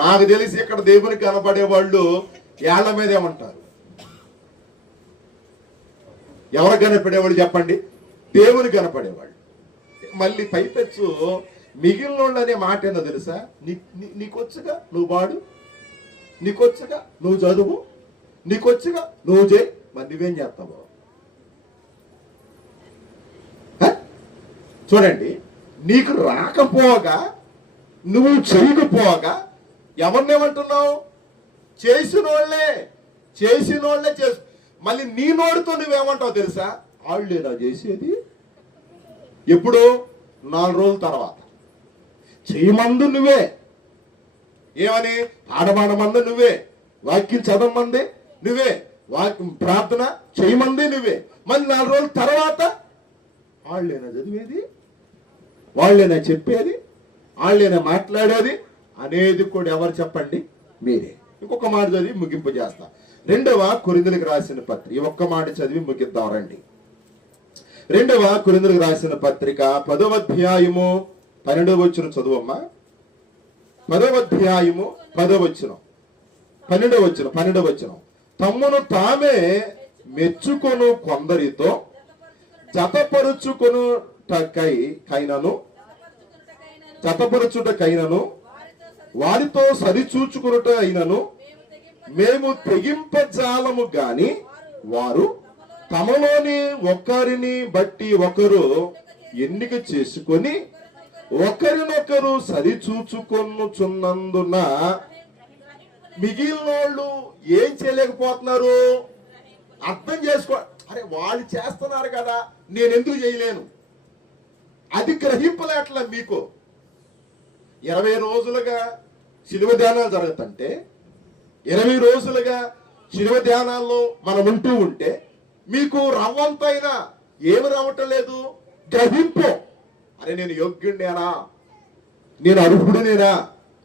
నాకు తెలిసి ఇక్కడ దేవునికి కనపడే వాళ్ళు ఏళ్ల మీద ఏమంటారు? ఎవరు కనపడేవాళ్ళు చెప్పండి? దేవునికి కనపడేవాళ్ళు. మళ్ళీ పైపెచ్చు మిగిలిన వాళ్ళు అనే మాట ఏందో తెలుసా? నీకొచ్చుగా నువ్వు పాడు, నీకొచ్చుగా నువ్వు చదువు, నీకొచ్చుగా నువ్వు చేయి, మరి నువ్వేం చేస్తావు? చూడండి, నీకు రాకపోగా, నువ్వు చేయకపోగా ఎవరినేమంటున్నావు? చేసిన వాళ్ళే చేసు. మళ్ళీ నీ నోటితో నువ్వేమంటావు తెలుసా? వాళ్ళేనా చేసేది? ఎప్పుడు? 4 రోజుల తర్వాత. చేయమందు నువ్వే, ఏమని? పాడమంది నువ్వే, వాక్యం చదవమంది నువ్వే, వాక్యం ప్రార్థన చేయమంది నువ్వే. మళ్ళీ 4 రోజుల తర్వాత వాళ్ళేనా చదివేది? వాళ్ళేనా చెప్పేది? వాళ్ళేనా మాట్లాడేది అనేది కూడా ఎవరు చెప్పండి? మీరే. ఇంకొక మాట చదివి ముగింపు చేస్తా. 2వ కొరింథీయులకు రాసిన పత్రిక, ఒక్క మాట చదివి ముగిద్దాం రండి. 2వ కొరింథీయులకు రాసిన పత్రిక 10వ అధ్యాయము 12వ వచనం చదువమ్మా. 10వ అధ్యాయము 10వ వచనం, 12వ వచనం. తమ్మును తామే మెచ్చుకొను కొందరితో జతపరచుటకైనను వారితో సరిచూచుకునుట అయినను మేము తెగింపజాలము గాని, వారు తమలోని ఒకరిని బట్టి ఒకరు ఎన్నిక చేసుకొని ఒకరినొకరు సరిచూచుకొనుచున్నందున మిగిలినోళ్ళు ఏం చేయలేకపోతున్నారు? అర్థం చేసుకో. అరే, వాళ్ళు చేస్తున్నారు కదా, నేను ఎందుకు చేయలేను? అది గ్రహింపలేట్లా మీకు. 20 రోజులుగా శిలువ ధ్యానాలు జరుగుతుంటే, 20 రోజులుగా శిలువ ధ్యానాల్లో మనం ఉంటూ ఉంటే మీకు రవ్వంతైనా ఏమి రావటం లేదు? గ్రహింపు. అరే, నేను యోగ్యుడినేనా? నేను అర్హుడినేనా?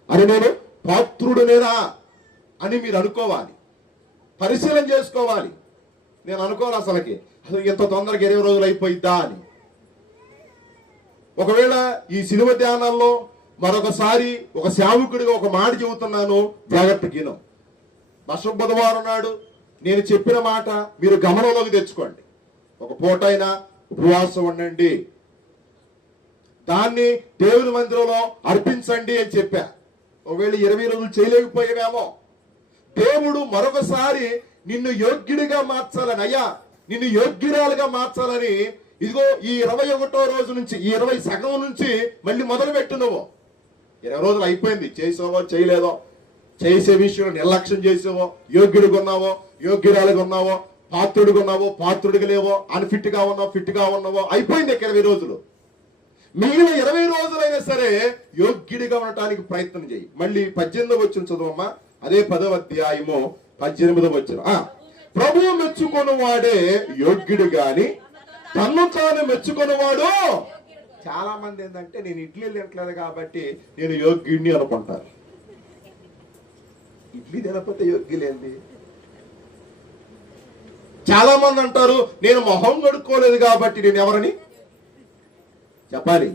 అరే, నేను పాత్రుడినేనా అని మీరు అనుకోవాలి, పరిశీలన చేసుకోవాలి. నేను అనుకోవాలి అసలు ఇంత తొందరగా 20 రోజులు అయిపోయిద్దా అని. ఒకవేళ ఈ శిలువ ధ్యానాల్లో మరొకసారి ఒక సేవకుడిగా ఒక మాట చెబుతున్నాను, జాగ్రత్తగా. బుధవారం నాడు నేను చెప్పిన మాట మీరు గమనంలోకి తెచ్చుకోండి. ఒక పూట అయినా ఉపవాసం ఉండండి, దాన్ని దేవుని మందిరంలో అర్పించండి అని చెప్పా. ఒకవేళ 20 రోజులు చేయలేకపోయావేమో, దేవుడు మరొకసారి నిన్ను యోగ్యుడిగా మార్చాలని, అయ్యా నిన్ను యోగ్యురాలుగా మార్చాలని ఇదిగో ఈ 21వ రోజు నుంచి, ఈ 20 సగం నుంచి మళ్ళీ మొదలు పెట్టు. నువ్వు 20 రోజులు అయిపోయింది, చేసావో చేయలేదో, చేసే విషయంలో నిర్లక్ష్యం చేసావో, యోగ్యుడిగా ఉన్నావో యోగ్యురాలుగా ఉన్నావో, పాత్రుడిగా ఉన్నావో పాత్రుడిగా లేవో, అన్ఫిట్ గా ఉన్నావో ఫిట్ గా ఉన్నావో, అయిపోయింది 20 రోజులు. మిగిలిన 20 రోజులైనా సరే యోగ్యుడిగా ఉండటానికి ప్రయత్నం చేయి. మళ్ళీ 18వ వచనం చదువమ్మా, అదే 10వ అధ్యాయము 18వ వచనం. ప్రభువు మెచ్చుకొని వాడే యోగ్యుడు గాని తన్ను తాను మెచ్చుకున్నవాడు. చాలా మంది ఏంటంటే నేను ఇడ్లీ తినట్లేదు కాబట్టి నేను యోగ్యుడిని అనుకుంటారు. ఇడ్లీ తినకపోతే యోగ్యులేంది? చాలా మంది అంటారు నేను మొహం కడుక్కోలేదు కాబట్టి నేను ఎవరని చెప్పాలి,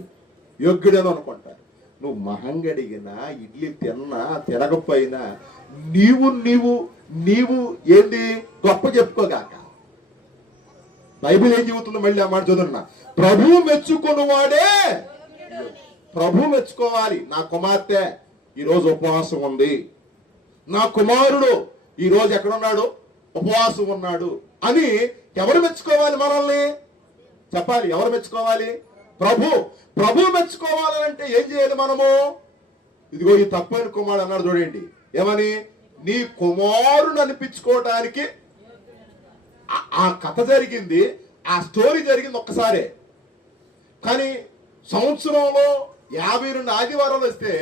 యోగ్యుడని అనుకుంటారు. నువ్వు మొహం గడిగినా ఇడ్లీ తిన్నా తినకపోయినా నీవు నీవు నీవు ఏంది గొప్ప చెప్పుకోగాక. బైబిల్ ఏం చెబుతుంది? మళ్ళీ ఆ మాట చదువుతున్నా, ప్రభు మెచ్చుకున్నవాడే. ప్రభు మెచ్చుకోవాలి. నా కుమార్తె ఈరోజు ఉపవాసం ఉంది, నా కుమారుడు ఈరోజు ఎక్కడున్నాడు, ఉపవాసం ఉన్నాడు అని ఎవరు మెచ్చుకోవాలి? మనల్ని చెప్పాలి. ఎవరు మెచ్చుకోవాలి? ప్రభు మెచ్చుకోవాలంటే ఏం చేయాలి మనము? ఇదిగో ఈ తప్పైన కుమారుడు అన్నాడు చూడండి, ఏమని? నీ కుమారుడు అనిపించుకోవటానికి. ఆ కథ జరిగింది, ఆ స్టోరీ జరిగింది ఒక్కసారే. కానీ సంవత్సరంలో 52 ఆదివారాలు వస్తే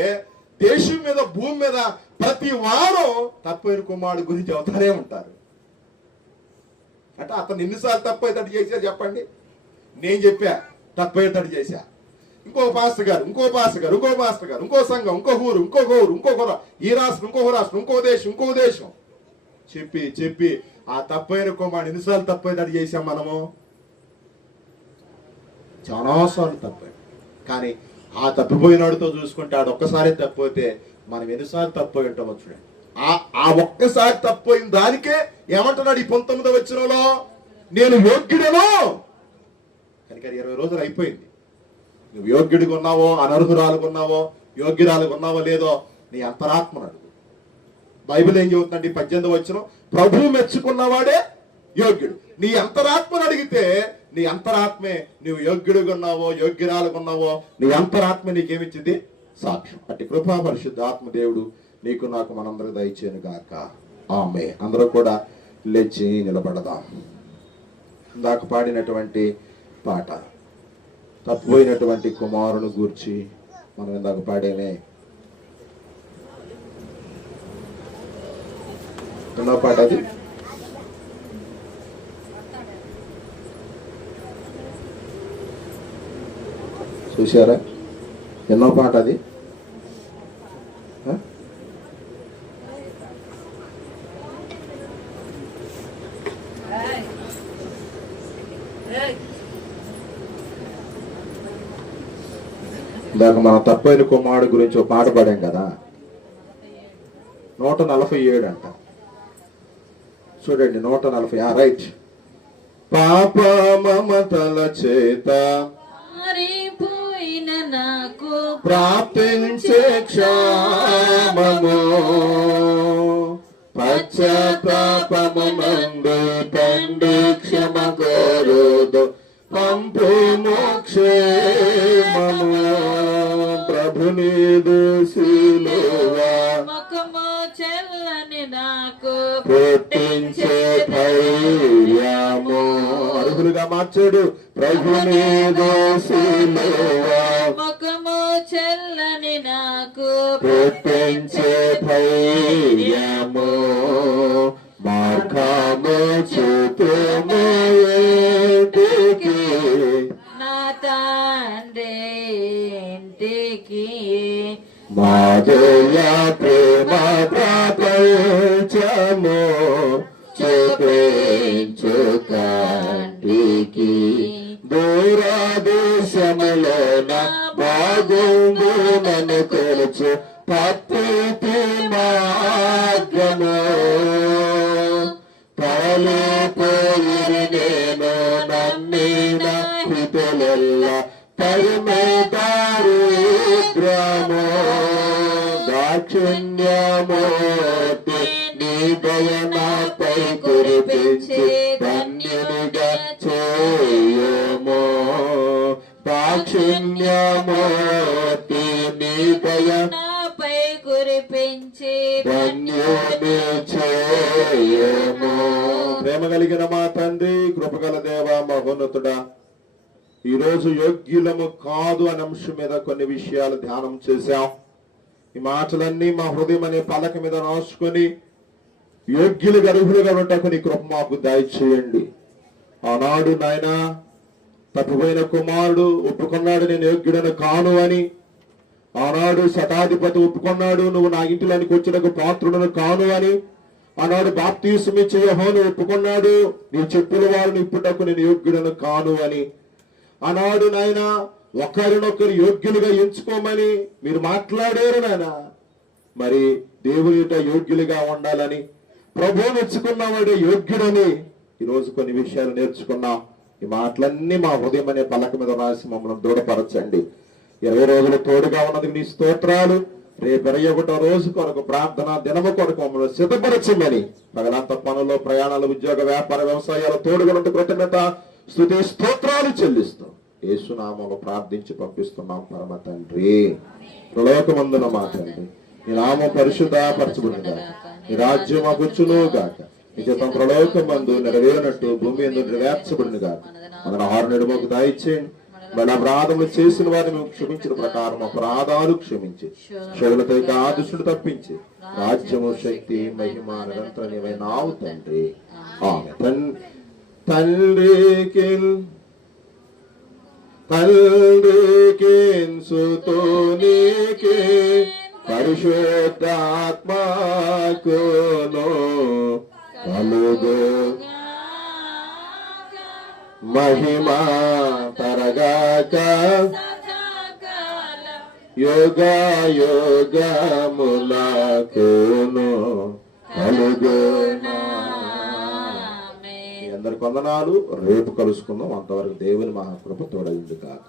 దేశం మీద భూమి మీద ప్రతి వారం తప్పైన కుమారుడు గురించి అవుతానే ఉంటారు. అంటే అతను ఎన్నిసార్లు తప్పైతడు చేశా చెప్పండి? నేను చెప్పా తప్పైతడు చేశా, ఇంకో పాస్టర్ గారు, ఇంకో పాస్టర్ గారు, ఇంకో పాస్టర్ గారు, ఇంకో సంఘం, ఇంకో ఊరు, ఇంకో ఈ రాష్ట్రం, ఇంకో రాష్ట్రం, ఇంకో దేశం చెప్పి ఆ తప్పైన కుమారుడు ఎన్నిసార్లు తప్పైతడు చేశాం మనము? చాలాసార్లు తప్పాడు. కానీ ఆ తప్పిపోయినాడుతో చూసుకుంటే ఆడొక్కసారి తప్పిపోతే మనం ఎన్నిసార్లు తప్పిపోయి ఉంటామో చూడండి. ఆ ఒక్కసారి తప్పిపోయిన దానికే ఏమంటున్నాడు ఈ 19వ వచనంలో, నేను యోగ్యుడను. కనుక 20 రోజులు అయిపోయింది. నువ్వు యోగ్యుడిగా ఉన్నావో అనర్హురాలుగా ఉన్నావో యోగ్యురాలుగా ఉన్నావో లేదో నీ అంతరాత్మను అడుగు. బైబిల్ ఏం చెబుతుందండి? 18వ వచనం, ప్రభు మెచ్చుకున్నవాడే యోగ్యుడు. నీ అంతరాత్మను అడిగితే నీ అంతరాత్మే నువ్వు యోగ్యుడిగా ఉన్నావో యోగ్యురాలుగా ఉన్నావో నీ అంతరాత్మ నీకేమిచ్చింది? సాక్ష్యం. అట్టి కృపా పరిశుద్ధ ఆత్మ దేవుడు నీకు నాకు మనందరికి దయచేయను గాక. ఆమె. అందరూ కూడా లేచి నిలబడదాం. ఇందాక పాడినటువంటి పాట తప్పిపోయినటువంటి కుమారుని గూర్చి మనం ఇందాక పాడేనే. ఎన్నో పాట అది? చూసారా? ఎన్నో పాట అది? ఇందాక మనం తప్పైన కుమారుడు గురించి ఒక పాట పాడాం కదా, 147 అంట. చూడండి 140. రైట్. పాప మమతల చేత మారిపోయిన నాకు ప్రాప్తించే క్షామము, పశ్చాత్తాపమునందు తండ్రి క్షమ కోరుదు పంపు మోక్షేమము. ప్రభునిదు శిలువా ముఖము చెల్లని నాకు పుట్టించే ధైర్యము. అర్హులుగా మార్చాడు. ప్రభునిదు శిలువా ముఖము చెల్లని నాకు పుట్టించే ధైర్యము. మార్గము చూతుమేటికి నా తండ్రి ఇంటికి మాధుర్య ప్రేమ ప్రపంచము చూపించు కంటికి. దూరదేశములోన బాగుండు నన్ను కొలుచు పత్తి మార్గము. తరలిపోయి నేను నమ్మిన హితులెల్ల తరిమే దారిద్ర్యము. దాక్షిణ్యమూర్తి నీ దయ నాపై కురిపించి ధన్యునిగా చేయము. దాక్షిణ్యమూర్తి నీ దయ నాపై కురిపించి ధన్యుని చేయము. ప్రేమ కలిగిన మా తండ్రి, కృపగల దేవ, మహోన్నతుడా, ఈరోజు యోగ్యులము కాదు అనే అంశం మీద కొన్ని విషయాలు ధ్యానం చేశాం. ఈ మాటలన్నీ మా హృదయం అనే పలక మీద రాసుకొని యోగ్యులుగా అర్హులుగా ఉండటకు నీ కృప మాకు దయచేయండి. ఆనాడు నాయన తప్పిపోయిన కుమారుడు ఒప్పుకున్నాడు, నేను యోగ్యుడను కాను అని. ఆనాడు శతాధిపతి ఒప్పుకున్నాడు, నువ్వు నా ఇంటిలోనికి వచ్చినకు పాత్రుడను కాను అని. ఆనాడు బాప్తీసం ఇచ్చే యోహాను ఒప్పుకున్నాడు, నీ చెప్పుల వారిని ఇప్పుటకు నేను యోగ్యుడను కాను అని. ఆనాడు నాయన ఒకరినొకరు యోగ్యులుగా ఎంచుకోమని మీరు మాట్లాడారు నాయన. మరి దేవునిట యోగ్యులుగా ఉండాలని, ప్రభువు మెచ్చుకున్నవాడే యోగ్యుడని ఈరోజు కొన్ని విషయాలు నేర్చుకున్నాం. ఈ మాటలన్నీ మా హృదయం అనే పలక మీద రాసి మమ్మల్ని దృఢపరచండి. 20 రోజులు తోడుగా ఉన్నందుకు నీ స్తోత్రాలు. రేపు 21వ రోజు కొరకు ప్రార్థన దినము కొరకు మమ్మల్ని సిద్ధపరచమని, పగలంతా పనులు, ప్రయాణాలు, ఉద్యోగ, వ్యాపార, వ్యవసాయాలు తోడుగా ఉంటూ కృతజ్ఞత స్తుతి స్తోత్రాలు చెల్లిస్తాం. యేసు నామములో ప్రార్థించి పంపిస్తున్నాం పరమ తండ్రి. ప్రలోకమందున మా తండ్రి, నీ నామం పరిశుద్ధపరచబడును గాక, నీ రాజ్యం మాకొచ్చును గాక, నీ చిత్తం ప్రలోకమందు నెరవేరినట్టు భూమి యందు నెరవేర్చబడును గాక. మన ఆహారం మాకు దయచేయండి. మన అపరాధములు చేసిన వారిని మేము క్షమించిన ప్రకారం అపరాధాలు క్షమించి, శోధులతో ఆదుషుడు తప్పించి, రాజ్యము, శక్తి, మహిమ నిరంతరం నీవే నావు తండ్రి. ఆమేన్. తండ్రికి సుతునికి పరిశుద్ధాత్మకును కలుగు మహిమ తరగాక యోగ యోగములకును కలుగునా. మీ అందరికి వందనాలు. రేపు కలుసుకుందాం. అంతవరకు దేవుని మహాకృప తోడైంది కాక.